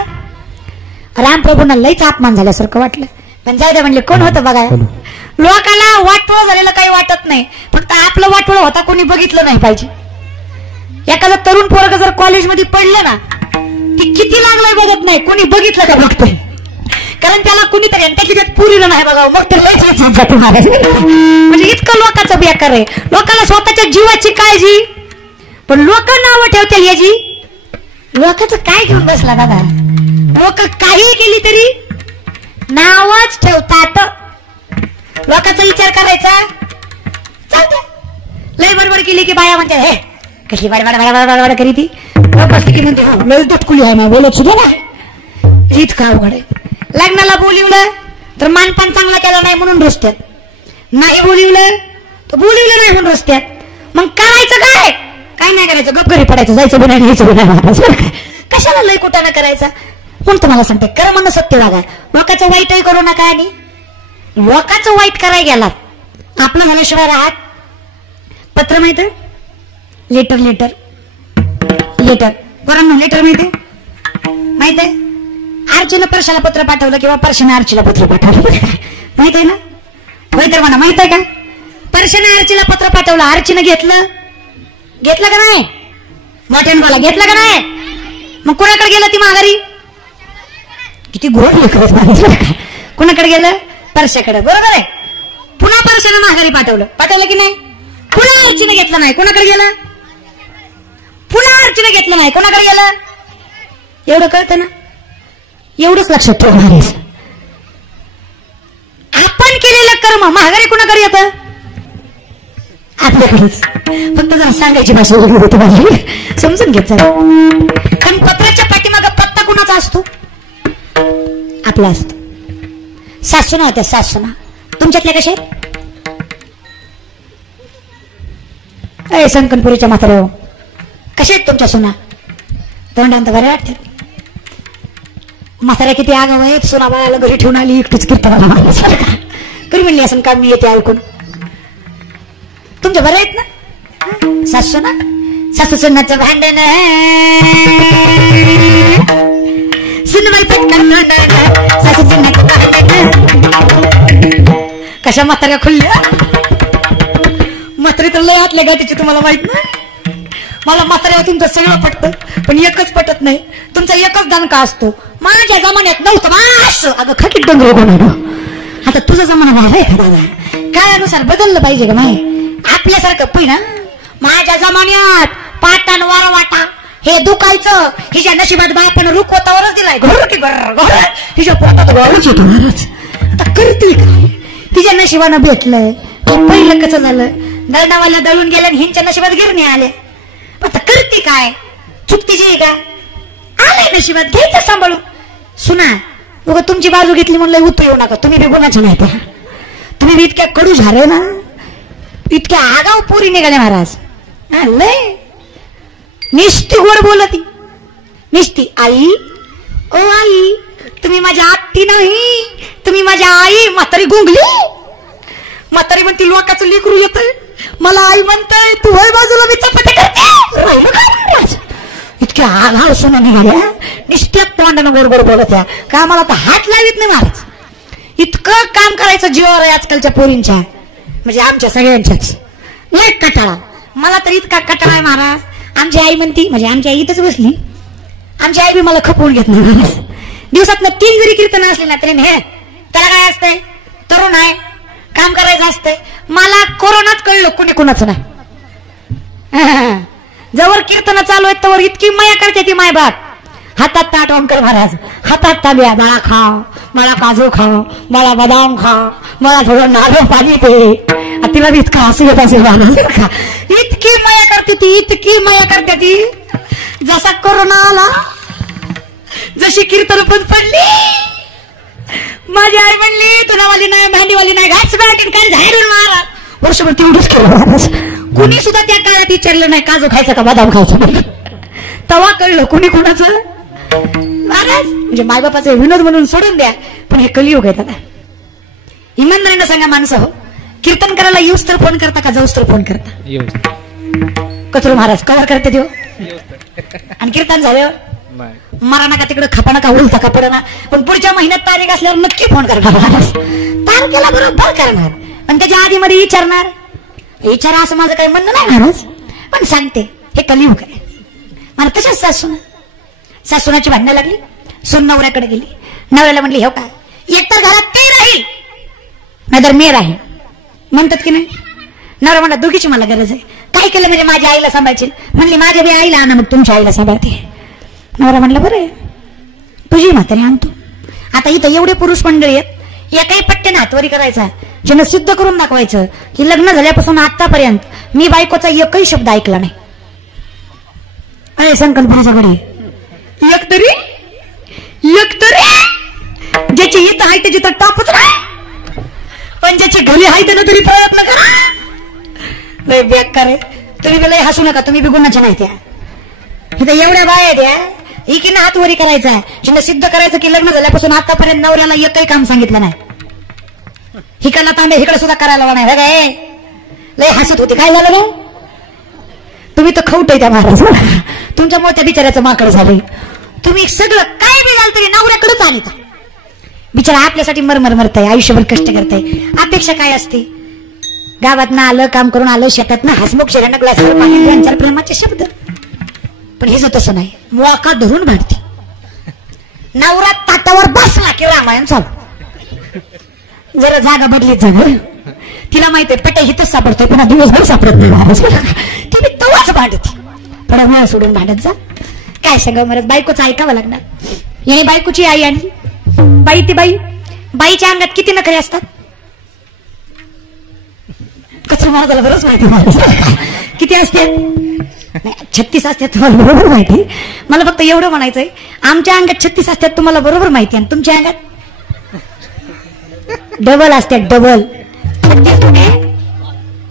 रामप्रभूंना लईच अपमान झाल्यासारखं वाटलं. पण जाऊ दे म्हणले, कोण होतं बघा. लोकांना वाटोळ झालेलं काही वाटत नाही, फक्त आपलं वाटोळ होता कोणी बघितलं नाही पाहिजे. एखादं तरुण पोरग जर कॉलेजमध्ये पडलं ना, ती किती लागलंय बघत नाही, कोणी बघितलं का बघतोय. कारण त्याला कुणीतरी त्याची त्यात पुरीलं नाही बघा, मग ते म्हणजे इतकं लोकांचं बेकार आहे. लोकांना स्वतःच्या जीवाची काळजी, पण लोक नावं ठेवतील याची. लोकांचं काय घेऊन बसला दादा? लोक काही केली तरी नावच ठेवतात. लोकांचा विचार करायचा लय बडबड केली की बाया म्हणते, हे कशी बडबड करी ती की म्हणते लय दुटकुली आहे ना, बोलत सुद्धा ना. इतकं अवघड आहे. लग्नाला बोलिवलं तर मानपान चांगला केला नाही म्हणून रुसतात. नाही बोलिवलं तर बोलिवलं नाही म्हणून रस्त्यात, मग करायचं काय? काय नाही करायचं, गप घरी पडायचं, जायचं बी नाही, न्यायचं बी नाही महाराज. कशाला लय कुटाणा करायचा? म्हणून तुम्हाला सांगते, कर्म न सत्य वागा, लोकांचं वाईटही करू नका आणि लोकांचं वाईट करायला गेलात आपलं झाल्याशिवाय राहत. पत्र माहित? लेटर लेटर लेटर कोणाला लेटर माहिती? माहित आहे? आर्चीनं परशाला पत्र पाठवलं किंवा परशाने आर्चीला पत्र पाठवलं, माहित आहे ना? होय तर म्हणा, माहित आहे का? परशाने आर्चीला पत्र पाठवलं, आर्चीनं घेतलं का नाही? मोठ्यानं बोला, घेतलं का नाही? मग कोणाकडे गेलं ती माघारी? किती गोड लेकरं. कोणाकडे गेलं? परशाकडे, बरोबर आहे. पुन्हा परशाने माघारी पाठवलं की नाही? पुन्हा आर्चीनं घेतलं नाही, कोणाकडे गेलं? पुन्हा आर्चीनं घेतलं नाही, कोणाकडे गेलं? एवढं कळतं ना? एवढंच लक्षात ठेवणार. आपण केलेलं कर्म माघारी कोणाकडे येतं? आपल्याकडेच. फक्त जरा सांगायची भाषा वेगळी होती माझी, समजून घेत जा. पण पत्राच्या पाठीमागे पत्ता कुणाचा असतो? आपला असतो. सासूना होत्या, सासूना. तुमच्यातल्या कशा आहेत? संकनपुरीच्या म्हाताऱ्या हो, कशा आहेत तुमच्या सुना? तोंडांत बऱ्या वाटतात. म्हाताऱ्या किती आगाव आहेत, सुना बाळाला घरी ठेवून आली, एकटीच कीर्तनाला करी म्हणली असं का मी येते ऐकून. तुमच्या बरं आहेत ना सासू ना? सासू सुनाचं भांडण सुनबाई पटकन सासू सुनाचं भांडण. कशा म्हाताऱ्या खुलल्या? म्हातारी तर लय आतल्या गाठीची, तुम्हाला माहित नाही? मला म्हाताऱ्यावर तुमचं सगळं पटतं, पण एकच पटत नाही, तुमचा एकच दणका असतो. माझ्या जमान्यात नव्हतं मास. अगं खकीत डोंगर कोण, आता तुझा जमाना भाव आहे काळानुसार बदललं पाहिजे का नाही? आपल्यासारखं पहिला माझ्या जमान्यात पाटण वरवाटा हे दुखायचं, हिच्या नशिबात बापानं रुकवतावरच दिलाय. घर की घर हिच्या पोटात घरच येतो महाराज. आता करतील काय? तिच्या नशिबानं भेटलंय. पहिलं कसं झालं, दळणावाला दळून गेल्या आणि हिंच्या नशिबात गिरणी आले. आता करते काय? चुकतीची आहे का? आलंय नशिबात, घ्यायचं सांभाळून. सुना बघा, तुमची बाजू घेतली म्हणलं उतरू येऊ नका. तुम्ही बी गुणाचे नाही, तुम्ही बी इतक्या कडू झाले ना, इतक्या आगाव पोरी निघाले महाराज. लय निस्ती गोड बोलती, निस्ती आई ओ आई, तुम्ही माझ्या आत्ती नाही, तुम्ही माझ्या आई. म्हातारी गुंगली. म्हातारी म्हणती लोकांचं लेकरू येतंय, मला आई म्हणताय, तू होय बाजूला मी चपाती करते. इतक्या आगाव सुना निघाल्या, निस्त्यात तोंडानं गोड गोड बोलत या का? मला तर हात लावित नाही महाराज. इतकं काम करायचं जीवावर आहे आजकालच्या पोरींच्या, म्हणजे आमच्या सगळ्यांच्याच. लय कटाळा. मला तर इतका कटाळा आहे महाराज. आमची आई म्हणती, म्हणजे आमची आई इथंच बसली, आमची आई बी मला खपवून घेत नाही महाराज. दिवसात 3 जरी कीर्तन असले ना तरी हे त्याला काय असतंय, तरुण आहे, काम करायचं असतंय. मला कोरोनात कळलं कुणी कुणाचं नाही. जवळ कीर्तन चालू आहेत तवर इतकी माया करते ती मायबाप. हातात ताट ओंकर महाराज, हातात ताब्या, बाळा खाव, मला काजू खाव, मला बदाम खाव, मला थोडं नारळ पाणी दे. तिला बी इतका हसू येत असेल महाराज. इतकी माया करते ती, इतकी माया करते ती. जसा कोरोना आला, जशी कीर्तन बंद पडली, माझी आई म्हणली तुनावाली नाही, भांडीवाली नाही, घास बॅटिंग काय झाडून महाराज. वर्षभर तेवढंच केलं महाराज. कुणी सुद्धा त्या काळात विचारलं नाही काजू खायचं का बदाम खायचं. तवा कळलं कुणी कुणाचं महाराज. म्हणजे मायबापाचे विनोद म्हणून सोडून द्या, पण हे कलियुग आहे. आता इमानदारीनं सांगा माणसं हो, कीर्तन करायला येऊस तर फोन करता का जाऊस तर फोन करता? कचरू महाराज कवर करते देव. आणि कीर्तन झाल्यावर मारा नका तिकडे, खपा नका, उलता का पडा ना. पण पुढच्या महिन्यात तारीख असल्यावर नक्की फोन करणार महाराज. तारखेला बरोबर करणार, पण त्याच्या आधी मध्ये विचारणार. विचारा असं माझं काही म्हणणं नाही महाराज, पण सांगते हे कलियुग आहे. मला तशाच सासूनाची भांडणं लागली. सून नवऱ्याकडे गेली, नवऱ्याला म्हणली हो का, एकतर घरात ते राहील नाहीतर मी राहील म्हणतात की नाही. नवरा म्हणला दोघीची मला गरज आहे. काय केलं म्हणजे माझ्या आईला सांभाळशील? म्हणली माझ्या बी आईला आणा, मग तुमच्या आईला सांभाळते. नवरा म्हणला बरं आहे, तुझी म्हातारी आणतो. आता इथं एवढे पुरुष मंडळी आहेत, एकाही पट्ट्याने हातवारी करायचा, ज्यानं सिद्ध करून दाखवायचं की लग्न झाल्यापासून आतापर्यंत मी बायकोचा एकही शब्द ऐकला नाही. अरे संकल्पनाचा गडी एकतरी ज्याची हित आहे त्याची तर टापच नाही, पण ज्याची घरी आहे त्यानं तरी प्रयत्न करा. लय बेकार आहे. तुम्ही लय हसू नका, तुम्ही बी गुणाच्या नाही त्या. इथं एवढ्या बाया आहेत या, एकीनं हात वरी करायचा, जिनं सिद्ध करायचं की लग्न झाल्यापासून आतापर्यंत नवऱ्याला एकही काम सांगितलं नाही. हिकडला तांबे इकडे सुद्धा करायला नाही. काय लय हसत होते. काय झालं रे? तुम्ही तर खवटय त्या महाराज. तुमच्यामुळे त्या बिचाऱ्याचं माकड झालंय. तुम्ही सगळं काय बी झालं तरी नवऱ्याकडेच आले का? बिचारा आपल्यासाठी मरमर मरताय, आयुष्यभर कष्ट करताय. अपेक्षा काय असते? गावात ना आलं, काम करून आलं, शेतात ना हसमुख शेऱ्यांना ग्लासवर पाणी, 2-4 प्रेमाचे शब्द. पण हे तसं नाही, मोका धरून भांडते. नवरा ताटावर बसला की रामायण चालू. जरा जागा बदलीत जागा. तिला माहितीये पेटे हिथच सापडतोय, पुन्हा दिवसभर सापडत नाही. ती मी तवाच भांडते. थोडा वेळ सोडून भांडत जा. काय सांगा मरत, बायकोचं ऐकावं लागणार. याने बायकोची आई आणली. बाई ती बाईच्या अंगात किती नखरे असतात? कचरा मला बरंच माहिती. किती असते? 36 असतात. तुम्हाला बरोबर माहिती. मला फक्त एवढं म्हणायचंय, आमच्या अंगात 36 असतात तुम्हाला बरोबर माहिती, आणि तुमच्या अंगात डबल असतात.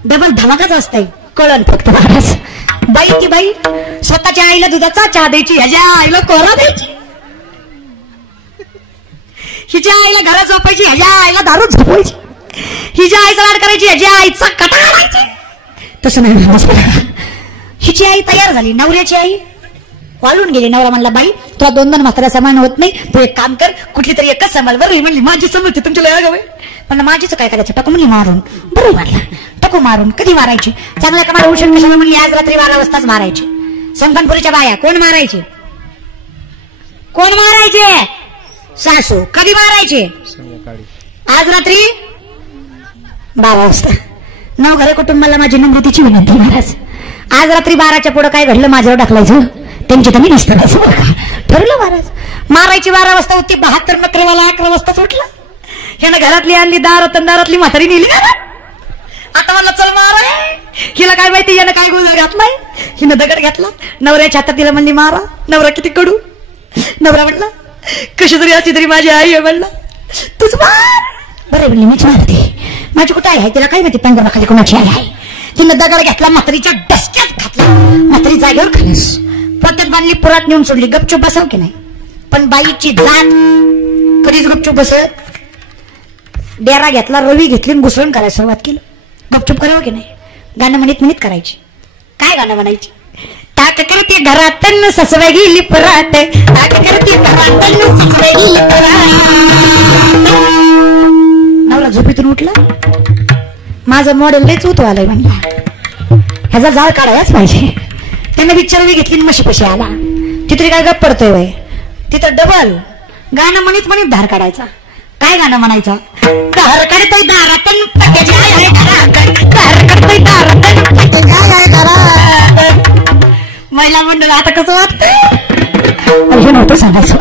डबल धमाकाच असतंय. कळण फक्त महाराज. बाई ती बाई स्वतःच्या आईला दुधाचा चहा द्यायची, ह्याच्या आईला कोरा द्यायची. हिच्या आईला घरात झोपायची, ह्याच्या आईला दारू झोपायची. हिच्या आईचा लाड करायची, ह्याच्या आईचा कटा घालायची. तसं नाही. हिची आई तयार झाली, नवऱ्याची आई वाळून गेली. नवरा म्हणला, बाई तुला 2 म्हातारा समान होत नाही, तू एक काम कर, कुठली तरी एकच सांभाळ. बरं म्हणली, माझी समजते तुमच्या लया गाव. पण माझीच काय करायचं? टाकू म्हणली मारून. बरोबर म्हणला, टाकू मारून. कधी मारायची? चांगल्या कमाल उशीर कशाला म्हणली, आज रात्री 12 वाजताच मारायची. संकनपुरीच्या बाया कोण मारायचे? सासू. कधी मारायचे? आज रात्री 12 वाजता. 9 घरे कुटुंबाला माझी नम्रतेची विनंती महाराज. आज रात्री 12च्या पुढे काय घडलं माझ्यावर ढकलायचं, त्यांची तर मी नसतं. ठरलं महाराज. मारायची 12 वाजता होती. 72 नखरेवाला 11 वाजता सुटला. ह्यानं घरातली आणली दारातली म्हातारी नेली. आता मला चल मारा. हिला काय माहिती यानं काय गोंधळ घातलाय. हिनं दगड घातला, नवऱ्याच्या हातात तिला म्हणली मारा. नवरा किती कडू. नवरा म्हणला, कशी तरी असली तरी माझी आई आहे. म्हणला तूच मार. बरं म्हणली, मीच मारते. माझी कुठं आहे तिला काय माहिती, पंजाबाखाली कोणाची आई आहे. तिनं दगड घेतला, म्हातारीच्या डसक्यात घातला. म्हातारी जागेवर खालीस. पद्धत बांधली, पुरात नेऊन सोडली. गपचूप बसव की नाही? पण बाईची जात कधीच गपचूप बसत. डेरा घेतला, रवी घेतली, घुसळून करायला सुरुवात केली. गपचूप करावं की नाही? गाणं म्हणत करायची. काय गाणं म्हणायची? ताक करते घरात ससवे गेली परात. ताक करते घरात ससवे गेली परात. नवरा झोपेतून उठला. माझं मॉडेल लयच उतू आलंय म्हणला, ह्याचा जाळ काढायलाच पाहिजे. त्याने विचारवी घेतली, म्हशी पशी आला. तिथे काय गप पडतोय वय. तिथं डबल गाणं म्हणत धार काढायचा. काय गाणं म्हणायचं? धार काढतोय दारात, महिला मंडळ. आता कसं वाटतंय? नव्हतं सांगायचं.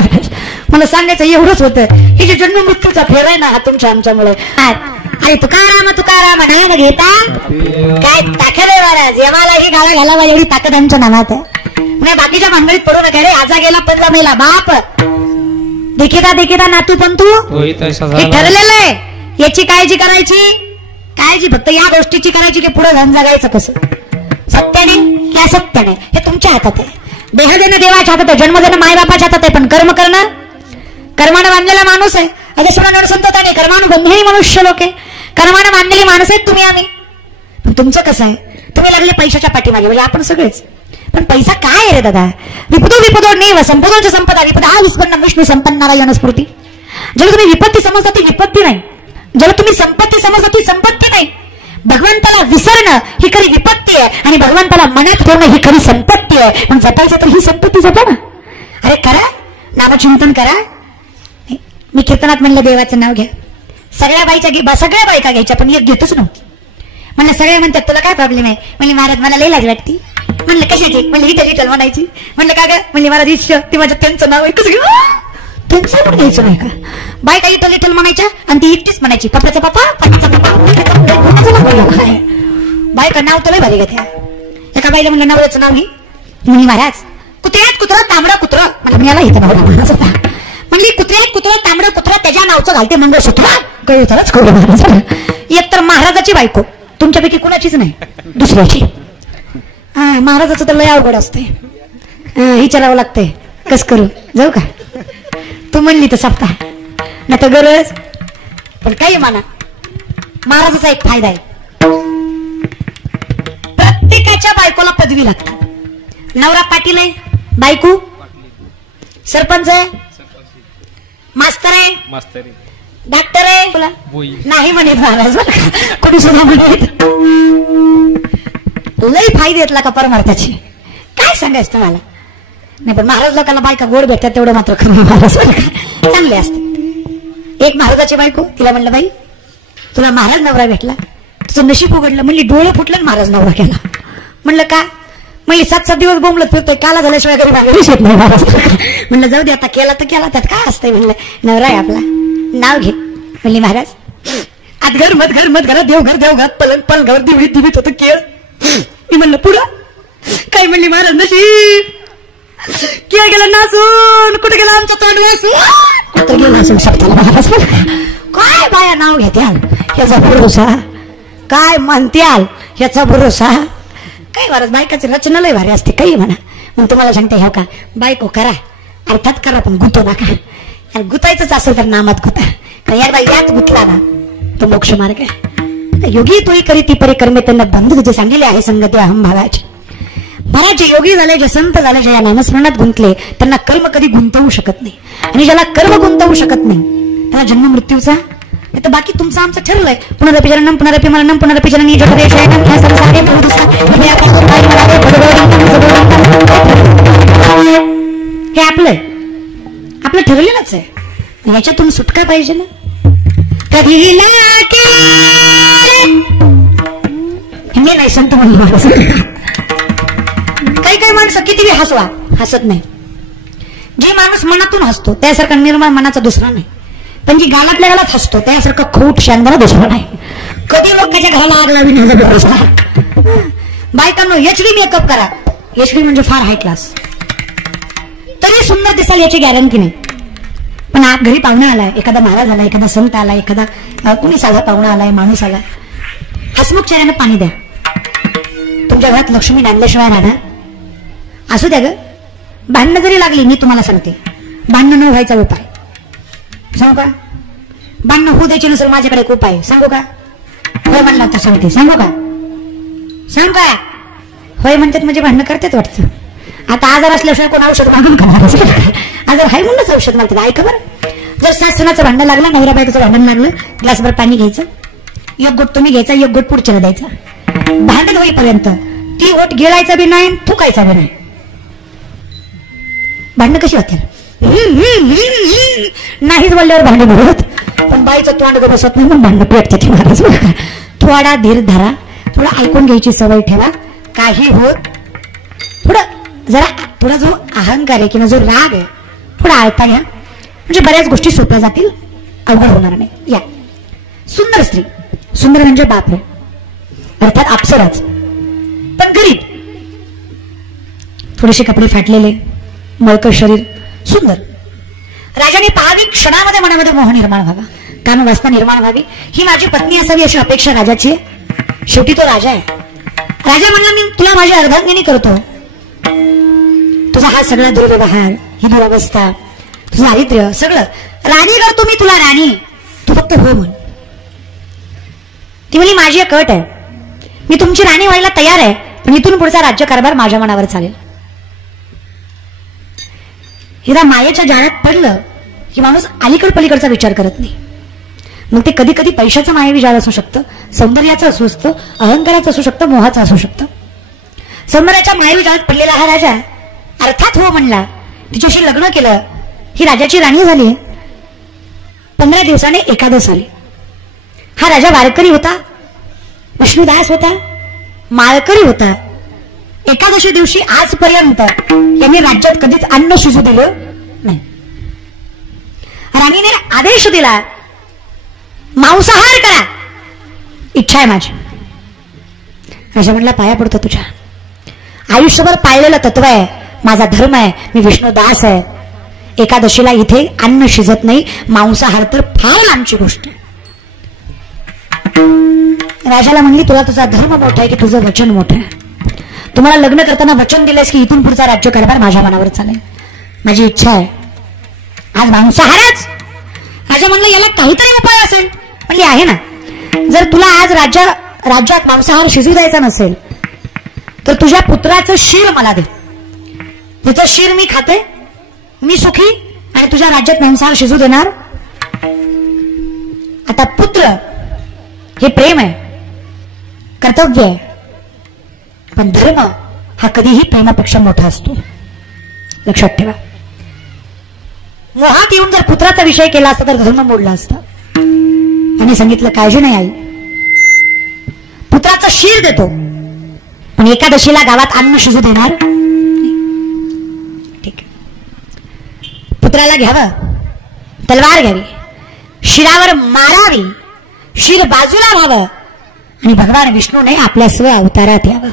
मला सांगायचं एवढंच होतं. ही जे जन्म मृत्यूचा फेर आहे ना, हा तुमच्या आमच्यामुळे. अरे तुकाराम नाही ना घेता काय ताकद आहे महाराज. याला ही गाळा घाला पाहिजे एवढी ताकद आमच्या नावात आहे. नाही बाकीच्या भानगडीत पडू नका रे. आजा गेला पंजा मेला बाप. देखीता नातू पण तू हे ठरलेलं आहे. याची काळजी करायची. काळजी फक्त या गोष्टीची करायची की पुढे घन जगायचं कसं, सत्याने की असत्याने, हे तुमच्या हातात आहे. देह देणं देवाच्या हातात आहे, जन्म देणं मायबापाच्या हातात आहे. पण कर्म करणं कर्मानं बांधलेला माणूस आहे. अगेश्वरानं संतता नाही, कर्मानं बंधलेली मनुष्य लोक आहे. कर्मानं बांधलेली माणसं आहेत तुम्ही आम्ही. पण तुमचं कसं आहे? तुम्ही लागले पैशाच्या पाठीमागे, म्हणजे आपण सगळेच. पण पैसा काय आहे रे दादा? विपदो नेव संपदोच संपदा. विपदा विस्पन्न विष्णू संपन्नारायण स्फूर्ती. ज्याला तुम्ही विपत्ती समजता ती विपत्ती नाही, ज्याला तुम्ही संपत्ती समजता ती संपत्ती नाही. भगवंताला विसरणं ही खरी विपत्ती आहे, आणि भगवंताला मनात ठेवणं ही खरी संपत्ती आहे. पण जपायचं तर ही संपत्ती जपा ना. अरे करा, नामचिंतन करा. मी कीर्तनात म्हणलं देवाचं नाव घ्या. सगळ्या बायका घ्यायच्या, पण एक घेतच नव्हती. म्हणलं सगळ्या म्हणतात तुला काय प्रॉब्लेम आहे? म्हणले महाराज मला लई लाज वाटती. म्हणलं कशाची? म्हणले लिटल म्हणायची. म्हणलं का ग? म्हणले महाराज इच्छा ती माझ्या त्यांचं नाव आहे. कसं त्यांचं पण घ्यायचं नाही का? बायका लिटल म्हणायच्या आणि ती इट्टीच म्हणायची. पप्पाचा पप्पा. बायका नाव तर लई भारी घेत्या. एका बाईला म्हणलं नवऱ्याचं नाव घे. म्हणे महाराज कुत्र्यात कुत्रा तांबडा कुत्र. मला याला इथं नाव म्हणली कुत्र्यात कुत्रा तांबडं कुत्र त्याच्या नावचं घालते मंगळसूत्र. कळवताच कळू महाराज. एक तर महाराजाची बायको, तुमच्यापैकी कुणाचीच नाही, दुसऱ्याची. हा, महाराजाचं तर लय अवघड असते, विचारावं लागतंय कस करू, जाऊ का तू म्हणली तर सप्ताह ना तर गरज. पण काही म्हणा, महाराजाचा एक फायदा आहे, प्रत्येकाच्या बायकोला पदवी लागते. नवरा पाटील आहे, बायको सरपंच आहे, मास्तर आहे, डॉक्टर आहे, नाही म्हणत महाराज कोणी सुद्धा म्हणत. लई फायदे येतला का परमार्थाची, काय सांगायचं तुम्हाला. नाही पण महाराज लोकांना बायका गोड भेटतात तेवढं मात्र खरं, महाराज चांगले असते. एक महाराजाची बायको, तिला म्हणलं बाई तुला महाराज नवरा भेटला, तुझं नशीब उघडलं. म्हणली डोळं फुटलं, महाराज नवरा केला. म्हणलं का, म्हणली 7-7 दिवस बोंबलत फिरतोय, काला झाल्याशिवाय घरी मागे शेत नाही महाराज. म्हणलं जाऊ दे आता, केला तर केला, त्यात काय असतंय. म्हणलं नवरा आहे आपला, नाव घे. म्हणली महाराज आत घर मत घर मत घरात देवघर देवघरात पलंग पलंगावर दिवीत दिवीत होतं केळ. मी म्हणलं पुढं काय. म्हणली महाराज नशीब केळ गेला नासून, कुठे गेला आमचा तोंड वासून, कुठं गेला असून शकतो महाराज. काय बाया नाव घेत्याल ह्याचा भरोसा, काय म्हणत्याल ह्याचा भरोसा. काय महाराज बायकाची रचना लय भारी असते, काही म्हणा. मग तुम्हाला सांगते ह्या का, बायको करा अर्थात करा, पण गुंतो नका. गुतायचंच असेल तर नामात गुता, कारण एकदा यात गुतला ना तो मोक्ष मार्ग आहे. योगी तोही करी ती परी कर्मे त्यांना बंधू जे सांगितले आहे संगती अहम भावाचे. बऱ्याच जे योगी झाले, जे संत झाले, जे या नामस्मरणात गुंतले, त्यांना कर्म कधी गुंतवू शकत नाही. आणि ज्याला कर्म गुंतवू शकत नाही त्याला जन्म मृत्यूचा, तर बाकी तुमचं आमचं ठरलंय. पुनरपि जननम पुनरपि मरणम पुनरपि जननी जगते शयनम ह्या संसारे हे आपलं आपलं ठरलेलंच आहे. याच्यातून सुटका पाहिजे ना. कधी मी नाही संत म्हणलं, काही काही माणसं किती हसवा हसत नाही. जे माणूस मनातून हसतो त्यासारखा निर्मळ मनाचा दुसरा नाही. पण जी गालातल्या गालात हसतो त्यासारखं खोट शानदार दुसरा नाही. कधी लोकांच्या घराला आग लावी नाही. बायकांनो HD मेकअप करा, HD म्हणजे फार हाय क्लास, तरी सुंदर दिसाल याची गॅरंटी नाही. पण घरी पाहुणा आलाय, एखादा महाराज आला, एखादा संत आला, एखादा कुणी साधा पाहुणा आलाय, माणूस आला, हसमुख चेहऱ्यानं पाणी द्या. तुमच्या घरात लक्ष्मी नांदल्याशिवाय राहणार असू द्या ग. भांडणं जरी लागली, मी तुम्हाला सांगते भांडणं न व्हायचा उपाय सांगू का. भांडणं होऊ द्यायची नसेल माझ्याकडे एक उपाय सांगू का. होय म्हणला तर सांगते, सांगू का. सांग का. होय म्हणतात म्हणजे भांडणं करतात वाटतं. आता आजार असल्याशिवाय कोण औषध मागून करणार. आजार हाय म्हणूनच औषध मागतात. ऐका बरं, जर सासनाचं भांडण लागलं, नवरा बायकोचं भांडण लागलं, ग्लासभर पाणी घ्यायचं, एक गोट तुम्ही घ्यायचा, एक गोट पुढच्याला द्यायचा. भांडण होईपर्यंत ती ओट गिळायचा बी नाही, थुकायचा बी नाही. भांडणं कशी होते नाहीच बोलल्यावर भांडण होत. पण बाईचं तोंड बसत नाही म्हणून भांडणं पेटते. महाराज थोडा धीर धरा, थोडं ऐकून घ्यायची सवय ठेवा. काही होत जरा थोडा जो अहंकार आहे किंवा जो राग आहे थोडा आळता घ्या, म्हणजे बऱ्याच गोष्टी सोप्या जातील, अवघड होणार नाही. या सुंदर स्त्री, सुंदर म्हणजे बापरे अर्थात अप्सराच, पण गरीब, थोडेसे कपडे फाटलेले, मळकट शरीर, सुंदर. राजाने पाहावी, क्षणामध्ये मनामध्ये मोह निर्माण व्हावा, कामवासना निर्माण व्हावी. ही माझी पत्नी असावी अशी अपेक्षा राजाची आहे. शेवटी तो राजा आहे. राजा म्हणला मी तुला माझी अर्धांगिनी करतो. तुझा हा सगळा दुर्व्यवहार, ही दुरावस्था, तुझं दारिद्र्य सगळं राणी करतो मी तुला राणी, तू फक्त हो म्हण. ती म्हणली माझी एक अट आहे, मी तुमची राणी व्हायला तयार आहे, पण इथून पुढचा राज्यकारभार माझ्या मनावर चालेल. हिरा मायेच्या जाळ्यात पडलं की माणूस अलीकड पलीकडचा विचार करत नाही. मग ते कधी कधी पैशाचं मायेवी जाळ असू शकतं, सौंदर्याचं असू शकतं, अहंकाराचं असू शकतं, मोहाचं असू शकतं. सौंदर्याच्या मायेवी जाळ्यात पडलेला हा राजा अर्थात हो म्हणला, तिच्याशी लग्न केलं, ही राजाची राणी झाली. 15 दिवसाने एकादश आली. हा राजा वारकरी होता, विष्णुदास होता, माळकरी होता. एकादशी दिवशी आजपर्यंत यांनी राज्यात कधीच अन्न शिजू दिलं नाही. राणीने आदेश दिला मांसाहार करा, इच्छा आहे माझी. राजा म्हणला पाया पडतो तुझ्या, आयुष्यभर पाळलेलं तत्व आहे, माझा धर्म आहे, मी विष्णुदास आहे. एकादशीला इथे अन्न शिजत नाही, मांसाहार तर फार लांबची गोष्ट आहे. राजाला म्हणली तुला तुझा धर्म मोठा आहे की तुझं वचन मोठं आहे? तुम्हाला लग्न करताना वचन दिलंस की इथून पुढचा राज्यकारभार माझ्या मनावर चालेल. माझी इच्छा आहे आज मांसाहारच. राजा म्हणलं याला काहीतरी उपाय असेल. म्हणली आहे ना. जर तुला आज राज्यात मांसाहार शिजू द्यायचा नसेल तर तुझ्या पुत्राचं शिर मला दे. त्याचं शिर मी खाते, मी सुखी, आणि तुझ्या राज्यात मांसाहार शिजू देणार. आता पुत्र हे प्रेम आहे, कर्तव्य आहे, पण धर्म हा कधीही प्रेमापेक्षा मोठा असतो. लक्षात ठेवा. मोहात येऊन जर पुत्राचा विषय केला असता तर धर्म मोडला असता. आणि सांगितलं काळजी नाही आई, पुत्राचं शीर देतो पण एकादशीला गावात अन्न शिजू देणार. ठीक, पुत्राला घ्यावं, तलवार घ्यावी, शिरावर मारावी, शिर बाजूला व्हावं आणि भगवान विष्णूने आपल्या स्व अवतारात यावं.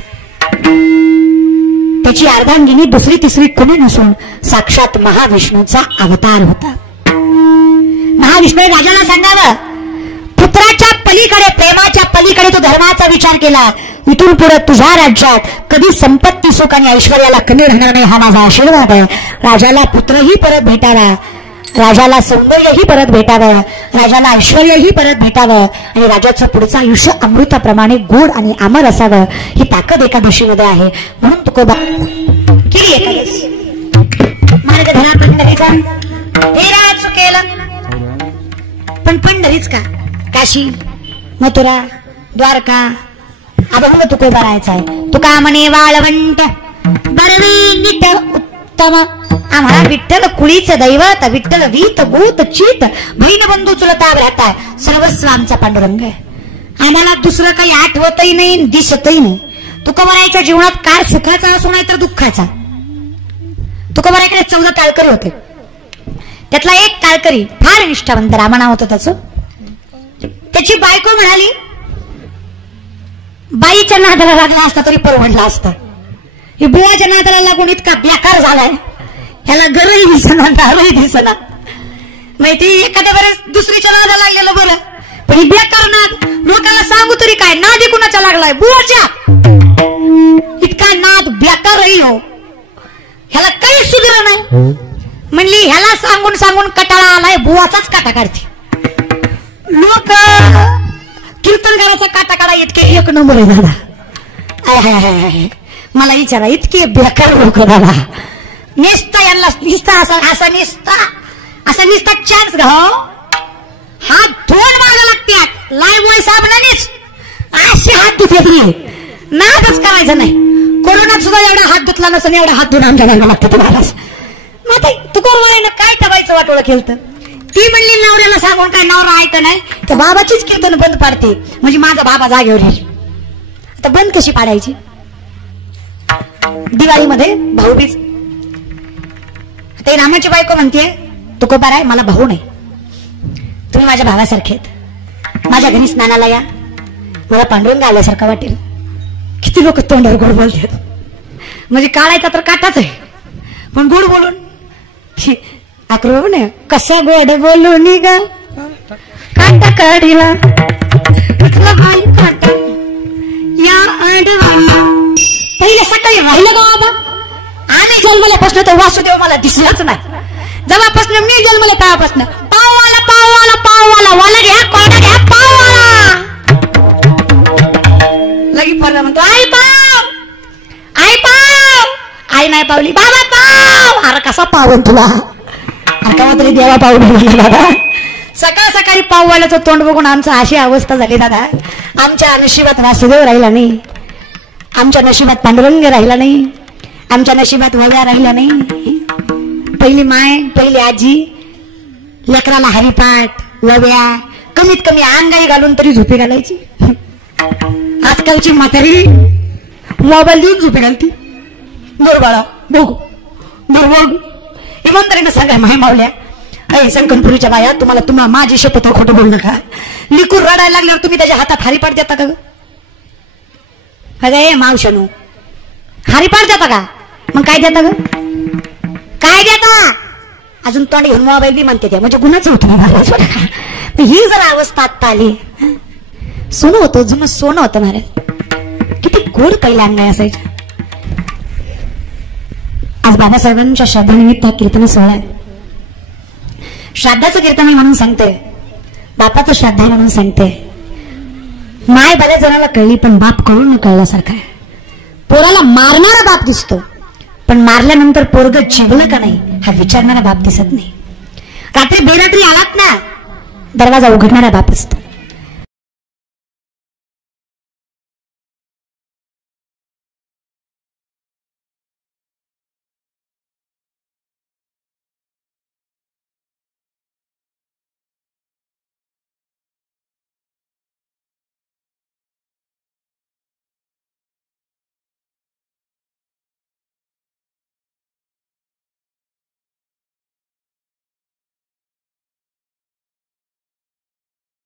त्याची अर्धांगिनी दुसरी तिसरी कोणी नसून साक्षात महाविष्णूचा अवतार होता. महाविष्णूने राजाला सांगावं पुत्राच्या पलीकडे, प्रेमाच्या पलीकडे तू धर्माचा विचार केला. इथून पुढे तुझ्या राज्यात कधी संपत्ती सुख आणि ऐश्वर्याला कमी राहणार नाही हा माझा आशीर्वाद आहे. राजाला पुत्रही परत भेटावा, राजाला सौंदर्यही परत भेटावं, राजाला ऐश्वर्यही परत भेटावं आणि राजाचं पुढचं आयुष्य अमृताप्रमाणे गोड आणि अमर असावं. ही ताकद एकादशीमध्ये आहे. म्हणून तुकोबा केली एकादशी. मार्ग धरा पंढरीचा, हेरा चुकेलं पण पंढरीच का, काशी, मथुरा, द्वारका, अभंग तुकोबा राहायचा आहे. तुका म्हणे वाळवंट बरवी नीट उत्तम, आम्हाला विठ्ठल कुळीचं दैवत, विठ्ठल वीत भूत चित बहीण बंधू चुलता राहताय, सर्वस्व आमचा पांडुरंग आहे. आम्हाला दुसरं काही आठवतही नाही, दिसतही नाही. तुकोबारायच्या जीवनात काळ सुखाचा असो नाही तर दुःखाचा. तुकोबारायकडे 14 काळकरी होते. त्यातला एक काळकरी फार निष्ठावंत, रामा नाव होतं त्याचं. त्याची बायको म्हणाली बाईच्या नादाला लागला असता तरी परवडला असता. ही बुवाच्या नादाला लागून इतका बेकार झालाय, ह्याला घरही दिसना, दारूही दिसना. माहिती एखाद्या वेळेस दुसरीच्या नादाला लागलेलं बरं, पण ही बेकार नाद लोकांना सांगू तरी काय, नादी कुणाच्या लागलाय? बुवाच्या. इतका नाद बेकारही हो, ह्याला काही सुधार नाही. म्हणली ह्याला सांगून सांगून कटाळा आलाय, बुवाचाच काटा काढते. लोक कीर्तनकाराचा काटा काढा इतके एक नंबर आहे दादा. मला विचारा इतके बेकार लोक दादा. निसता यांना निसता असा निसता चान्स घाव, हात धुवून मागे लागतात. लाईव्ह साबणानेच असे हात धुतले, नादच करायचा नाही. कोरोनात सुद्धा एवढा हात धुतला नसून एवढा हात धुवून आमच्या लागला लागतं तुम्हाला. मग तू कोरोना काय ठेवायचं वाटोळं केलं. ती म्हणली नवऱ्याला सांगून काय नवरा ऐक नाही, तर बाबाचीच कीर्तन बंद पाडते म्हणजे माझा बाबा जागेवर येईल. आता बंद कशी पाडायची? दिवाळीमध्ये भाऊबीज, ते रामाची बायको म्हणते तुकोबाराय मला भाऊ नाही, तुम्ही माझ्या भावासारखे आहेत, माझ्या घरी स्नानाला या, मला पांडुरंग आल्यासारखं वाटेल. किती लोक तोंडावर गोड बोलतात. म्हणजे काढायचा तर काटाच आहे पण गोड बोलून अक्रो ने कसा गोड बोलून ग काटा काढीला काटा या आडवा. पहिले सकाळी राहिलं का बाबा, आम्ही जन्मल्यापासून तर वासुदेव मला दिसलाच नाही. जेव्हापासून मी जन्मले तेव्हापासून पाववाला पाववाला पाववाला वाला घ्या, कोणा घ्या, पाववाला लगी पडला. म्हणतो आई पाव, आई पाव. आई नाही पावली, बाबा पाव. अरे कसा पावन तुला, का तरी देवा पाव दादा. सकाळ सकाळी पाववाल्याचं तोंड बघून आमचं अशी अवस्था झाली दादा. आमच्या नशिबात वासुदेव राहिला नाही, आमच्या नशिबात पांडुरंग राहिला नाही, आमच्या नशिबात वव्या राहिला नाही. पहिली माय, पहिली आजी लेकराला हरिपाठ, वव्या, कमीत कमी अंगाई घालून तरी झोपी घालायची. आजकालची म्हातारी मोबाईल देऊन झोपी घालती. बाळा बघू बघ. इमानदारीनं सांगा माय मावल्या, अय संकनपुरीच्या बाया, तुम्हाला माझी शपथ खोटं बोलू नका. लिकूर रडायला लागल्यावर तुम्ही त्याच्या हातात हरिपाठ देता का? अगे मावशानू हरिपाठ देता का? मग काय देता ग? काय देता? अजून तोंड घेऊन मोबाईल बी म्हणते त्या, म्हणजे गुन्हाच होतो. ही जर अवस्था आत्ता आली, सोनं होतं, जुनं सोनं होतं महाराज. किती गोड पहिल्या अंगाई असायच्या. आज बाबासाहेबांच्या श्राद्धानिमित्त कीर्तन सोहळा आहे. श्राद्धाचं कीर्तन म्हणून सांगते, बापाचं श्राद्ध आहे म्हणून सांगते. माय बऱ्याच जणाला कळली, पण बाप कळून न कळल्यासारखा आहे. पोराला मारणारा बाप दिसतो, पण मारल्यानंतर पोरग जिवलं का नाही हा विचारणारा बाप दिसत नाही. रात्री बेरात्री आलात ना, दरवाजा उघडणारा बाप असतो.